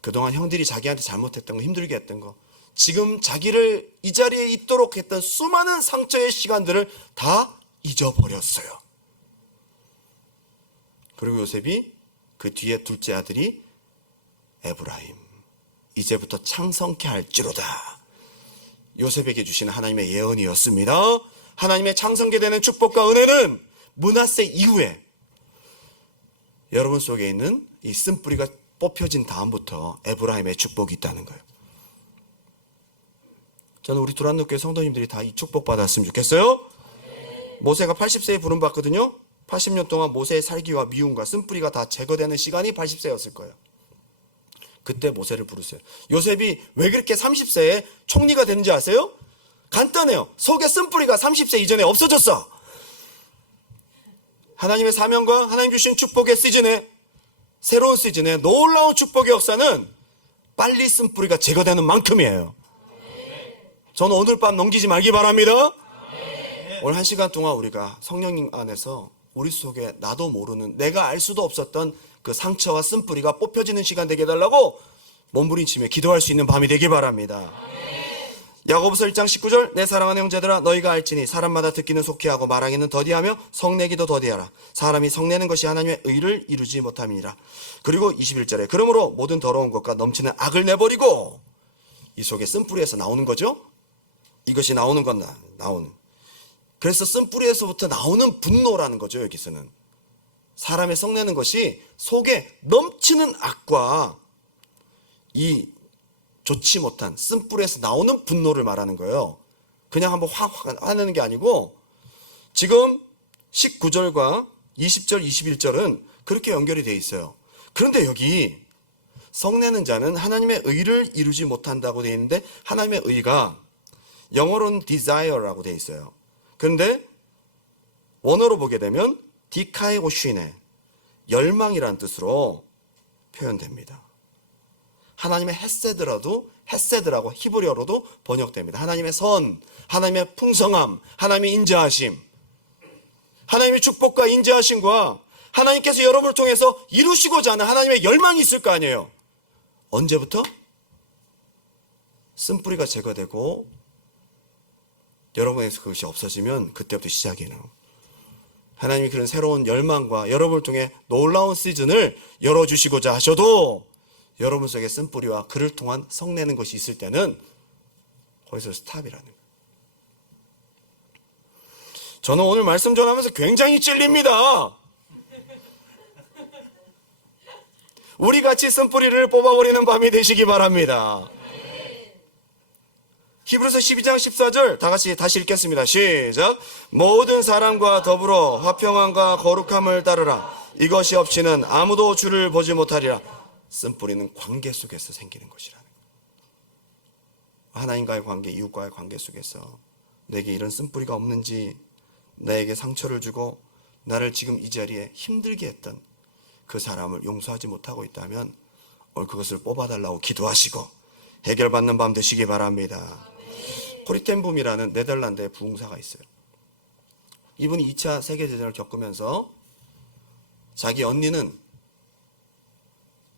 그동안 형들이 자기한테 잘못했던 거, 힘들게 했던 거, 지금 자기를 이 자리에 있도록 했던 수많은 상처의 시간들을 다 잊어버렸어요. 그리고 요셉이 그 뒤에 둘째 아들이 에브라임, 이제부터 창성케 할지로다. 요셉에게 주시는 하나님의 예언이었습니다. 하나님의 창성케 되는 축복과 은혜는 므낫세 이후에 여러분 속에 있는 이 쓴뿌리가 뽑혀진 다음부터 에브라임의 축복이 있다는 거예요. 저는 우리 두란노교회 성도님들이 다 이 축복 받았으면 좋겠어요. 모세가 80세에 부름받거든요. 80년 동안 모세의 살기와 미움과 쓴뿌리가 다 제거되는 시간이 80세였을 거예요. 그때 모세를 부르세요. 요셉이 왜 그렇게 30세에 총리가 되는지 아세요? 간단해요. 속에 쓴뿌리가 30세 이전에 없어졌어. 하나님의 사명과 하나님 주신 축복의 시즌에, 새로운 시즌에 놀라운 축복의 역사는 빨리 쓴뿌리가 제거되는 만큼이에요. 저는 오늘 밤 넘기지 말기 바랍니다. 오늘 1시간 동안 우리가 성령님 안에서 우리 속에 나도 모르는, 내가 알 수도 없었던 그 상처와 쓴뿌리가 뽑혀지는 시간 되게 해달라고 몸부림치며 기도할 수 있는 밤이 되길 바랍니다. 야고보서 1장 19절, 내 사랑하는 형제들아 너희가 알지니 사람마다 듣기는 속히 하고 말하기는 더디하며 성내기도 더디하라. 사람이 성내는 것이 하나님의 의를 이루지 못함이니라. 그리고 21절에 그러므로 모든 더러운 것과 넘치는 악을 내버리고, 이 속에 쓴뿌리에서 나오는 거죠. 이것이 나오는 건 나오는. 그래서 쓴뿌리에서부터 나오는 분노라는 거죠. 여기서는 사람의 성내는 것이 속에 넘치는 악과 이 좋지 못한 쓴뿌리에서 나오는 분노를 말하는 거예요. 그냥 한번 확 화내는 게 아니고, 지금 19절과 20절, 21절은 그렇게 연결이 돼 있어요. 그런데 여기 성내는 자는 하나님의 의를 이루지 못한다고 돼 있는데, 하나님의 의가 영어로는 desire라고 돼 있어요. 그런데 원어로 보게 되면 디카에오슈네, 열망이라는 뜻으로 표현됩니다. 하나님의 헤세드라고 히브리어로도 번역됩니다. 하나님의 선, 하나님의 풍성함, 하나님의 인자하심, 하나님의 축복과 인자하심과 하나님께서 여러분을 통해서 이루시고자 하는 하나님의 열망이 있을 거 아니에요. 언제부터? 쓴뿌리가 제거되고 여러분에서 그것이 없어지면 그때부터 시작이에요. 하나님이 그런 새로운 열망과 여러분을 통해 놀라운 시즌을 열어주시고자 하셔도 여러분 속에 쓴뿌리와 그를 통한 성내는 것이 있을 때는 거기서 스탑이라는 거예요. 저는 오늘 말씀 전하면서 굉장히 찔립니다. 우리 같이 쓴뿌리를 뽑아버리는 밤이 되시기 바랍니다. 히브리서 12장 14절 다 같이 다시 읽겠습니다. 시작. 모든 사람과 더불어 화평함과 거룩함을 따르라. 이것이 없이는 아무도 주를 보지 못하리라. 쓴뿌리는 관계 속에서 생기는 것이라는 거예요. 하나님과의 관계, 이웃과의 관계 속에서 내게 이런 쓴뿌리가 없는지, 나에게 상처를 주고 나를 지금 이 자리에 힘들게 했던 그 사람을 용서하지 못하고 있다면 오늘 그것을 뽑아달라고 기도하시고 해결받는 밤 되시기 바랍니다. 코리텐붐이라는 네덜란드의 부흥사가 있어요. 이분이 2차 세계대전을 겪으면서 자기 언니는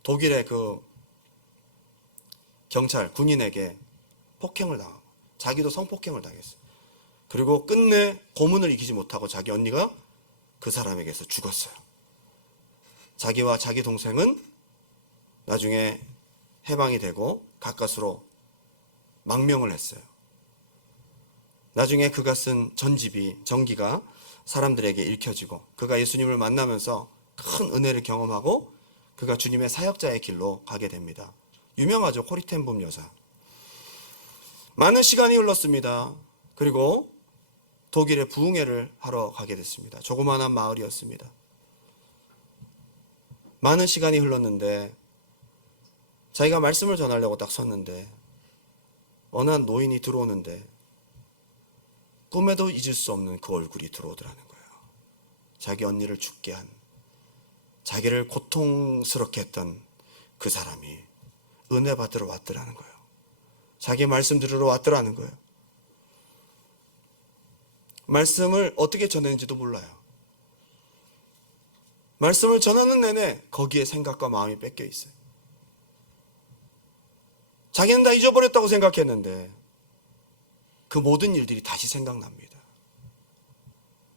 독일의 그 경찰, 군인에게 폭행을 당하고 자기도 성폭행을 당했어요. 그리고 끝내 고문을 이기지 못하고 자기 언니가 그 사람에게서 죽었어요. 자기와 자기 동생은 나중에 해방이 되고 가까스로 망명을 했어요. 나중에 그가 쓴 전기가 사람들에게 읽혀지고 그가 예수님을 만나면서 큰 은혜를 경험하고 그가 주님의 사역자의 길로 가게 됩니다. 유명하죠. 코리텐붐 여사. 많은 시간이 흘렀습니다. 그리고 독일의 부흥회를 하러 가게 됐습니다. 조그마한 마을이었습니다. 많은 시간이 흘렀는데 자기가 말씀을 전하려고 딱 섰는데 어느 한 노인이 들어오는데 꿈에도 잊을 수 없는 그 얼굴이 들어오더라는 거예요. 자기 언니를 죽게 한, 자기를 고통스럽게 했던 그 사람이 은혜 받으러 왔더라는 거예요. 자기 말씀 들으러 왔더라는 거예요. 말씀을 어떻게 전했는지도 몰라요. 말씀을 전하는 내내 거기에 생각과 마음이 뺏겨 있어요. 자기는 다 잊어버렸다고 생각했는데 그 모든 일들이 다시 생각납니다.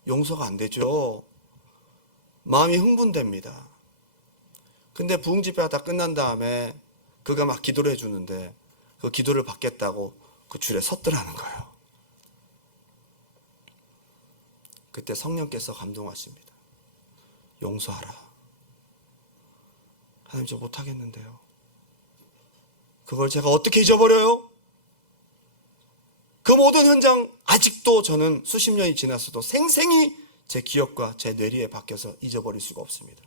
용서가 안 되죠. 마음이 흥분됩니다. 근데 부흥집회가 다 끝난 다음에 그가 막 기도를 해주는데 그 기도를 받겠다고 그 줄에 섰더라는 거예요. 그때 성령께서 감동하십니다. 용서하라. 하나님, 저 못하겠는데요. 그걸 제가 어떻게 잊어버려요? 그 모든 현장 아직도 저는 수십 년이 지났어도 생생히 제 기억과 제 뇌리에 박혀서 잊어버릴 수가 없습니다.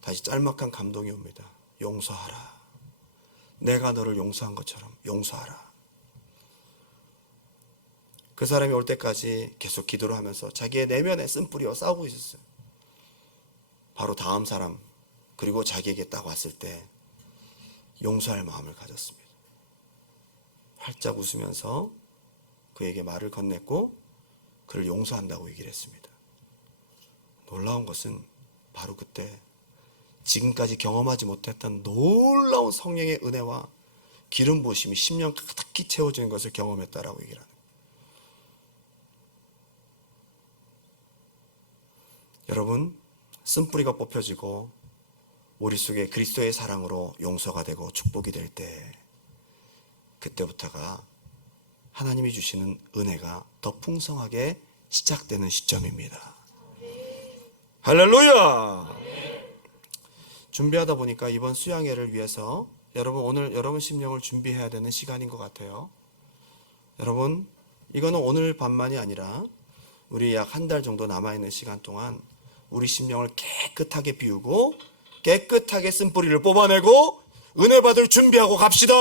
다시 짤막한 감동이 옵니다. 용서하라. 내가 너를 용서한 것처럼 용서하라. 그 사람이 올 때까지 계속 기도를 하면서 자기의 내면의 쓴뿌리와 싸우고 있었어요. 바로 다음 사람, 그리고 자기에게 딱 왔을 때 용서할 마음을 가졌습니다. 활짝 웃으면서 그에게 말을 건넸고 그를 용서한다고 얘기를 했습니다. 놀라운 것은 바로 그때 지금까지 경험하지 못했던 놀라운 성령의 은혜와 기름 부으심이 10년 가득히 채워지는 것을 경험했다라고 얘기를 하는 거예요. 여러분, 쓴뿌리가 뽑혀지고 우리 속에 그리스도의 사랑으로 용서가 되고 축복이 될 때, 그때부터가 하나님이 주시는 은혜가 더 풍성하게 시작되는 시점입니다. 할렐루야! 준비하다 보니까 이번 수양회를 위해서 오늘 여러분 심령을 준비해야 되는 시간인 것 같아요. 여러분, 이거는 오늘 밤만이 아니라 우리 약 한 달 정도 남아있는 시간 동안 우리 심령을 깨끗하게 비우고 깨끗하게 쓴뿌리를 뽑아내고 은혜 받을 준비하고 갑시다.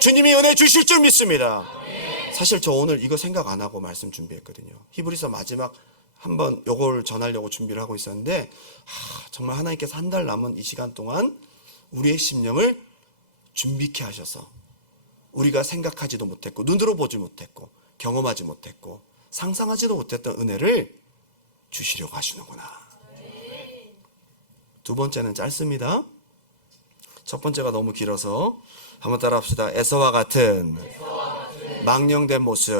주님이 은혜 주실 줄 믿습니다. 사실 저 오늘 이거 생각 안 하고 말씀 준비했거든요. 히브리서 마지막 한번 요걸 전하려고 준비를 하고 있었는데 정말 하나님께서 한 달 남은 이 시간 동안 우리의 심령을 준비케 하셔서 우리가 생각하지도 못했고 눈으로 보지 못했고 경험하지 못했고 상상하지도 못했던 은혜를 주시려고 하시는구나. 두 번째는 짧습니다. 첫 번째가 너무 길어서 한번 따라 합시다. 에서와 같은 망령된 모습.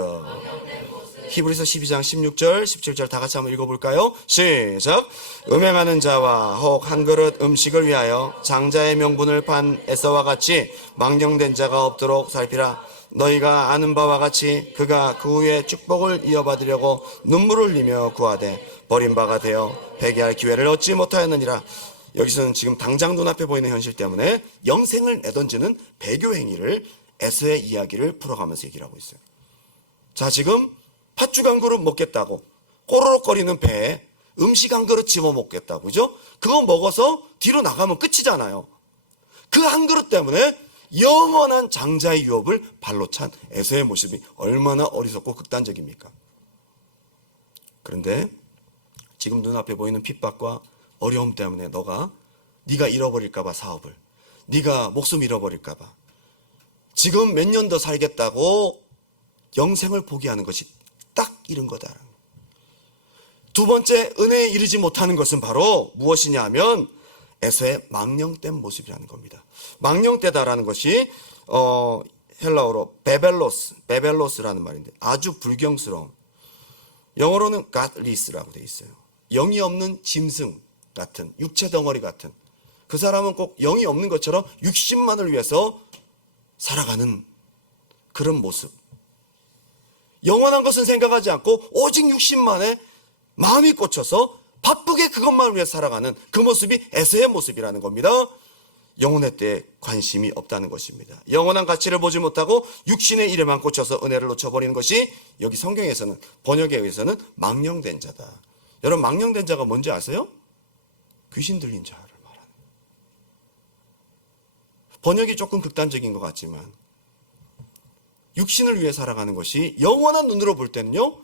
히브리서 12장 16절 17절 다 같이 한번 읽어볼까요? 시작. 음행하는 자와 혹 한 그릇 음식을 위하여 장자의 명분을 판 에서와 같이 망령된 자가 없도록 살피라. 너희가 아는 바와 같이 그가 그 후에 축복을 이어받으려고 눈물을 흘리며 구하되 버린 바가 되어 회개할 기회를 얻지 못하였느니라. 여기서는 지금 당장 눈앞에 보이는 현실 때문에 영생을 내던지는 배교 행위를 에서의 이야기를 풀어가면서 얘기를 하고 있어요. 자, 지금 팥죽 한 그릇 먹겠다고 꼬르륵거리는 배에 음식 한 그릇 집어 먹겠다고, 그죠? 그거 먹어서 뒤로 나가면 끝이잖아요. 그 한 그릇 때문에 영원한 장자의 유업을 발로 찬 에서의 모습이 얼마나 어리석고 극단적입니까? 그런데 지금 눈앞에 보이는 핍박과 어려움 때문에 네가 잃어버릴까봐 사업을, 네가 목숨 잃어버릴까봐 지금 몇 년 더 살겠다고 영생을 포기하는 것이 딱 이런 거다. 두 번째 은혜에 이르지 못하는 것은 바로 무엇이냐 하면 에서의 망령된 모습이라는 겁니다. 망령되다라는 것이 헬라어로 베벨로스라는 말인데 아주 불경스러운, 영어로는 godless라고 되어 있어요. 영이 없는 짐승 같은, 육체 덩어리 같은, 그 사람은 꼭 영이 없는 것처럼 육신만을 위해서 살아가는 그런 모습. 영원한 것은 생각하지 않고 오직 육신만에 마음이 꽂혀서 바쁘게 그것만을 위해 살아가는 그 모습이 에서의 모습이라는 겁니다. 영혼의 때에 관심이 없다는 것입니다. 영원한 가치를 보지 못하고 육신의 일에만 꽂혀서 은혜를 놓쳐버리는 것이 여기 성경에서는, 번역에 의해서는 망령된 자다. 여러분, 망령된 자가 뭔지 아세요? 귀신 들린 자를 말하는 거예요. 번역이 조금 극단적인 것 같지만 육신을 위해 살아가는 것이 영원한 눈으로 볼 때는요,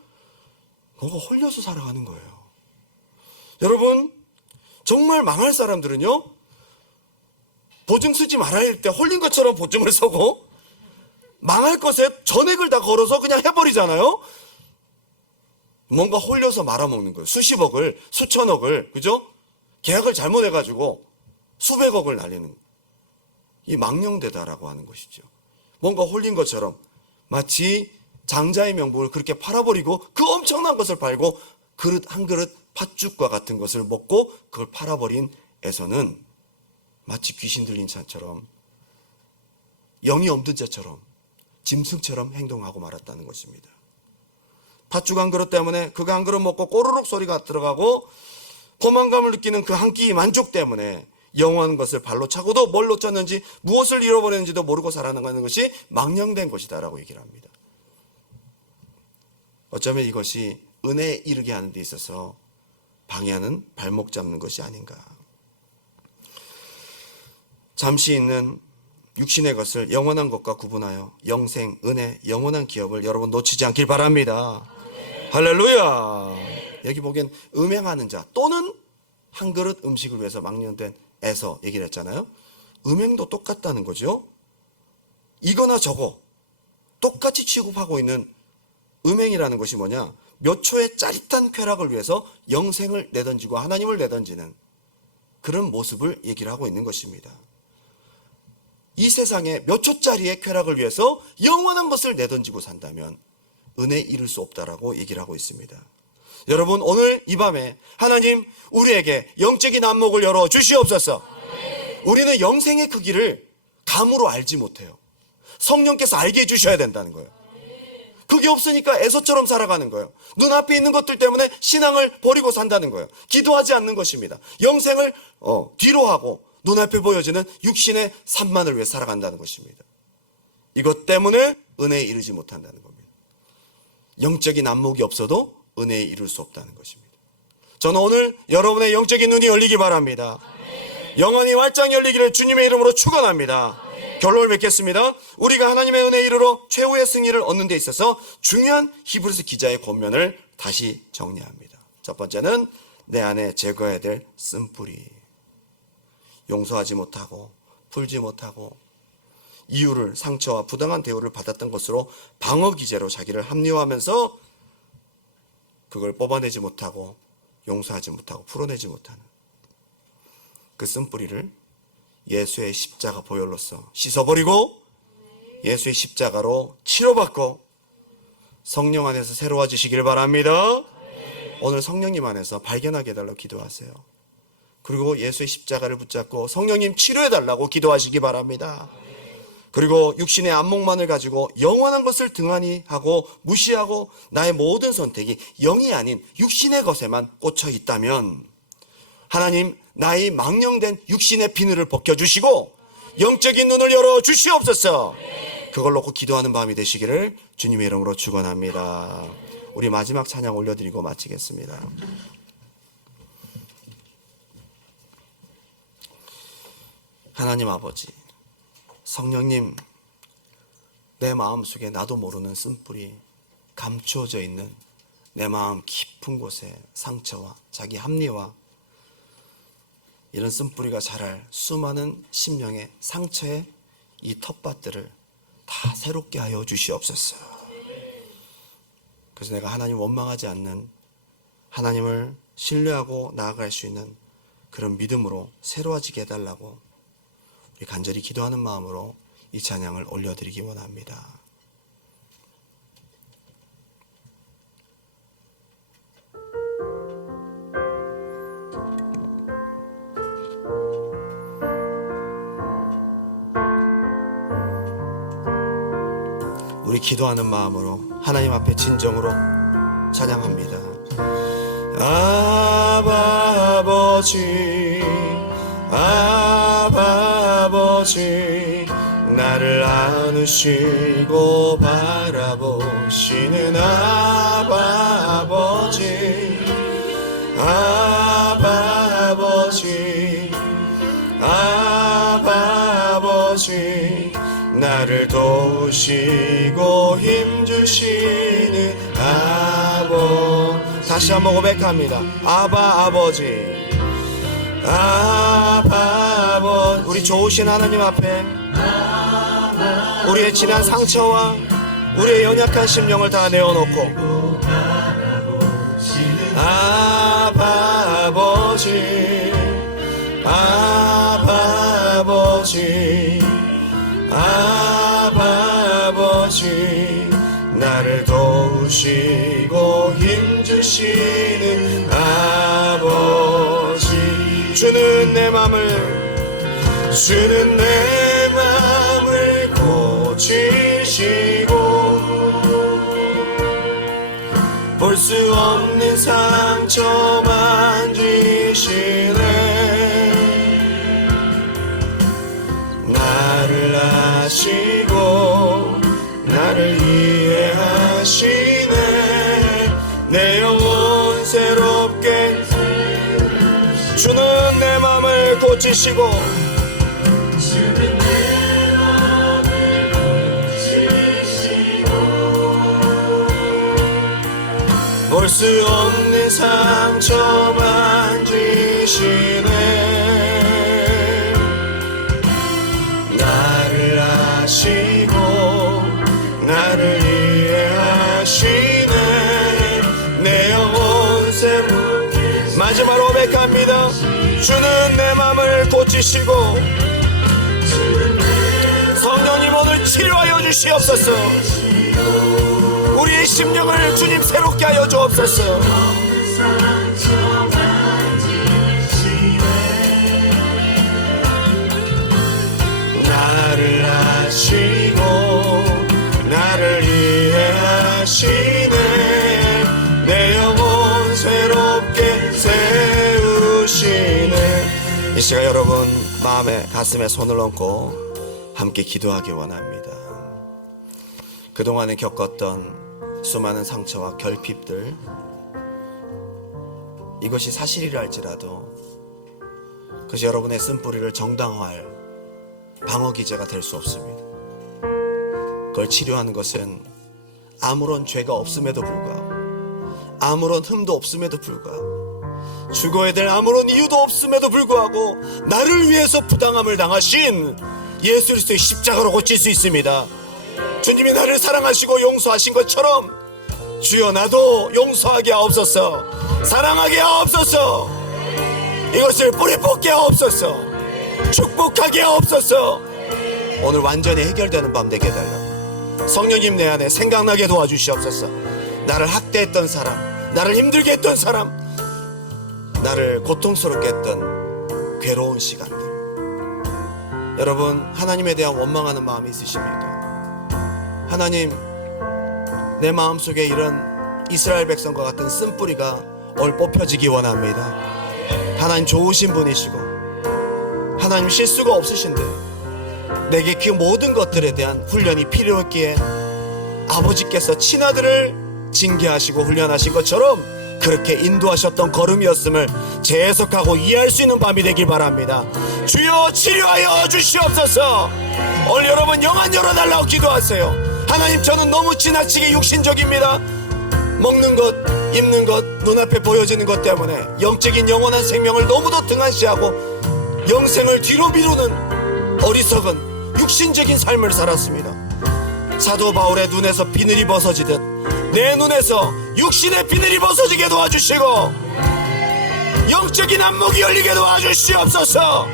뭔가 홀려서 살아가는 거예요. 여러분, 정말 망할 사람들은요, 보증 쓰지 말아야 할 때 홀린 것처럼 보증을 서고 망할 것에 전액을 다 걸어서 그냥 해버리잖아요. 뭔가 홀려서 말아먹는 거예요. 수십억을, 수천억을, 그죠? 계약을 잘못해가지고 수백억을 날리는, 이 망령되다라고 하는 것이죠. 뭔가 홀린 것처럼 마치 장자의 명복을 그렇게 팔아버리고 그 엄청난 것을 팔고 그릇 한 그릇 팥죽과 같은 것을 먹고 그걸 팔아버린 에서는 마치 귀신 들린 자처럼, 영이 없는 자처럼, 짐승처럼 행동하고 말았다는 것입니다. 팥죽 한 그릇 때문에 그거 한 그릇 먹고 꼬르륵 소리가 들어가고 포만감을 느끼는 그 한 끼 만족 때문에 영원한 것을 발로 차고도 뭘 놓쳤는지 무엇을 잃어버렸는지도 모르고 살아가는 것이 망령된 것이다라고 얘기를 합니다. 어쩌면 이것이 은혜에 이르게 하는 데 있어서 방해하는 발목 잡는 것이 아닌가. 잠시 있는 육신의 것을 영원한 것과 구분하여 영생, 은혜, 영원한 기업을 여러분 놓치지 않길 바랍니다. 할렐루야. 여기 보기엔 음행하는 자 또는 한 그릇 음식을 위해서 망령된 에서 얘기를 했잖아요. 음행도 똑같다는 거죠. 이거나 저거 똑같이 취급하고 있는 음행이라는 것이 뭐냐, 몇 초의 짜릿한 쾌락을 위해서 영생을 내던지고 하나님을 내던지는 그런 모습을 얘기를 하고 있는 것입니다. 이 세상에 몇 초짜리의 쾌락을 위해서 영원한 것을 내던지고 산다면 은혜에 이를 수 없다라고 얘기를 하고 있습니다. 여러분, 오늘 이 밤에 하나님 우리에게 영적인 안목을 열어 주시옵소서. 우리는 영생의 크기를 감으로 알지 못해요. 성령께서 알게 해주셔야 된다는 거예요. 그게 없으니까 에서처럼 살아가는 거예요. 눈앞에 있는 것들 때문에 신앙을 버리고 산다는 거예요. 기도하지 않는 것입니다. 영생을 뒤로 하고 눈앞에 보여지는 육신의 산만을 위해 살아간다는 것입니다. 이것 때문에 은혜에 이르지 못한다는 겁니다. 영적인 안목이 없어도 은혜에 이룰 수 없다는 것입니다. 저는 오늘 여러분의 영적인 눈이 열리기 바랍니다. 영원히 활짝 열리기를 주님의 이름으로 축원합니다. 결론을 맺겠습니다. 우리가 하나님의 은혜에 이르러 최후의 승리를 얻는 데 있어서 중요한 히브리서 기자의 권면을 다시 정리합니다. 첫 번째는 내 안에 제거해야 될 쓴뿌리. 용서하지 못하고 풀지 못하고 이유를, 상처와 부당한 대우를 받았던 것으로 방어 기제로 자기를 합리화하면서 그걸 뽑아내지 못하고 용서하지 못하고 풀어내지 못하는 그 쓴뿌리를 예수의 십자가 보혈로서 씻어버리고 예수의 십자가로 치료받고 성령 안에서 새로워지시길 바랍니다. 오늘 성령님 안에서 발견하게 해달라고 기도하세요. 그리고 예수의 십자가를 붙잡고 성령님 치료해달라고 기도하시기 바랍니다. 그리고 육신의 안목만을 가지고 영원한 것을 등한히 하고 무시하고 나의 모든 선택이 영이 아닌 육신의 것에만 꽂혀 있다면 하나님, 나의 망령된 육신의 비늘을 벗겨주시고 영적인 눈을 열어 주시옵소서. 그걸 놓고 기도하는 밤이 되시기를 주님의 이름으로 축원합니다. 우리 마지막 찬양 올려드리고 마치겠습니다. 하나님 아버지, 성령님, 내 마음속에 나도 모르는 쓴뿌리, 감추어져 있는 내 마음 깊은 곳에 상처와 자기 합리화, 이런 쓴뿌리가 자랄 수많은 심령의 상처의 이 텃밭들을 다 새롭게 하여 주시옵소서. 그래서 내가 하나님 원망하지 않는, 하나님을 신뢰하고 나아갈 수 있는 그런 믿음으로 새로워지게 해달라고 우리 간절히 기도하는 마음으로 이 찬양을 올려드리기 원합니다. 우리 기도하는 마음으로 하나님 앞에 진정으로 찬양합니다. 아바 아버지, 아바 아버지, 나를 안으시고 바라보시는 아바 아버지, 아바 아버지, 아바 아버지, 나를 도우시고 힘주시는 아버. 다시 한번 고백합니다. 아바 아버지, 아바 아버지. 우리 좋으신 하나님 앞에 우리의 지난 상처와 우리의 연약한 심령을 다 내어놓고 아버지 아버지 아버지 나를 도우시고 힘주시는 아버지 주는 내 맘을 고치시고 볼 수 없는 상처 만지시네 나를 아시고 나를 이해하시네 내 영혼 새롭게 주는 내 맘을 고치시고 볼 수 없는 상처 만지시네 나를 아시고 나를 이해하시네 내 영혼 새롭게 마지막으로 고백합니다 주는 내 맘을 고치시고 성령님 오늘 치료하여 주시옵소서 우리의 심령을 주님 새롭게 하여 주옵소서 나를 아시고 나를 이해하시네 내 영혼 새롭게 세우시네 이 시간 여러분 마음에 가슴에 손을 얹고 함께 기도하기 원합니다 그동안에 겪었던 수많은 상처와 결핍들 이것이 사실이라 할지라도 그것이 여러분의 쓴뿌리를 정당화할 방어기제가 될 수 없습니다 그걸 치료하는 것은 아무런 죄가 없음에도 불구하고 아무런 흠도 없음에도 불구하고 죽어야 될 아무런 이유도 없음에도 불구하고 나를 위해서 부당함을 당하신 예수 그리스도의 십자가로 고칠 수 있습니다 주님이 나를 사랑하시고 용서하신 것처럼 주여 나도 용서하게 하옵소서 사랑하게 하옵소서 이것을 뿌리 뽑게 하옵소서 축복하게 하옵소서 오늘 완전히 해결되는 밤 되게 해달라고 성령님 내 안에 생각나게 도와주시옵소서 나를 학대했던 사람 나를 힘들게 했던 사람 나를 고통스럽게 했던 괴로운 시간들 여러분 하나님에 대한 원망하는 마음이 있으십니까? 하나님 내 마음속에 이런 이스라엘 백성과 같은 쓴뿌리가 오늘 뽑혀지기 원합니다 하나님 좋으신 분이시고 하나님 실수가 없으신데 내게 그 모든 것들에 대한 훈련이 필요했기에 아버지께서 친아들을 징계하시고 훈련하신 것처럼 그렇게 인도하셨던 걸음이었음을 재해석하고 이해할 수 있는 밤이 되길 바랍니다 주여 치료하여 주시옵소서 오늘 여러분 영 안 열어달라고 기도하세요 하나님 저는 너무 지나치게 육신적입니다 먹는 것, 입는 것, 눈앞에 보여지는 것 때문에 영적인 영원한 생명을 너무도 등한시하고 영생을 뒤로 미루는 어리석은 육신적인 삶을 살았습니다 사도 바울의 눈에서 비늘이 벗어지듯 내 눈에서 육신의 비늘이 벗어지게 도와주시고 영적인 안목이 열리게 도와주시옵소서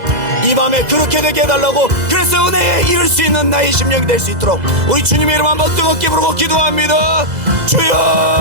이 밤에 그렇게 되게 해달라고 그래서 은혜에 이룰 수 있는 나의 심령이 될 수 있도록 우리 주님의 이름 한번 뜨겁게 부르고 기도합니다 주여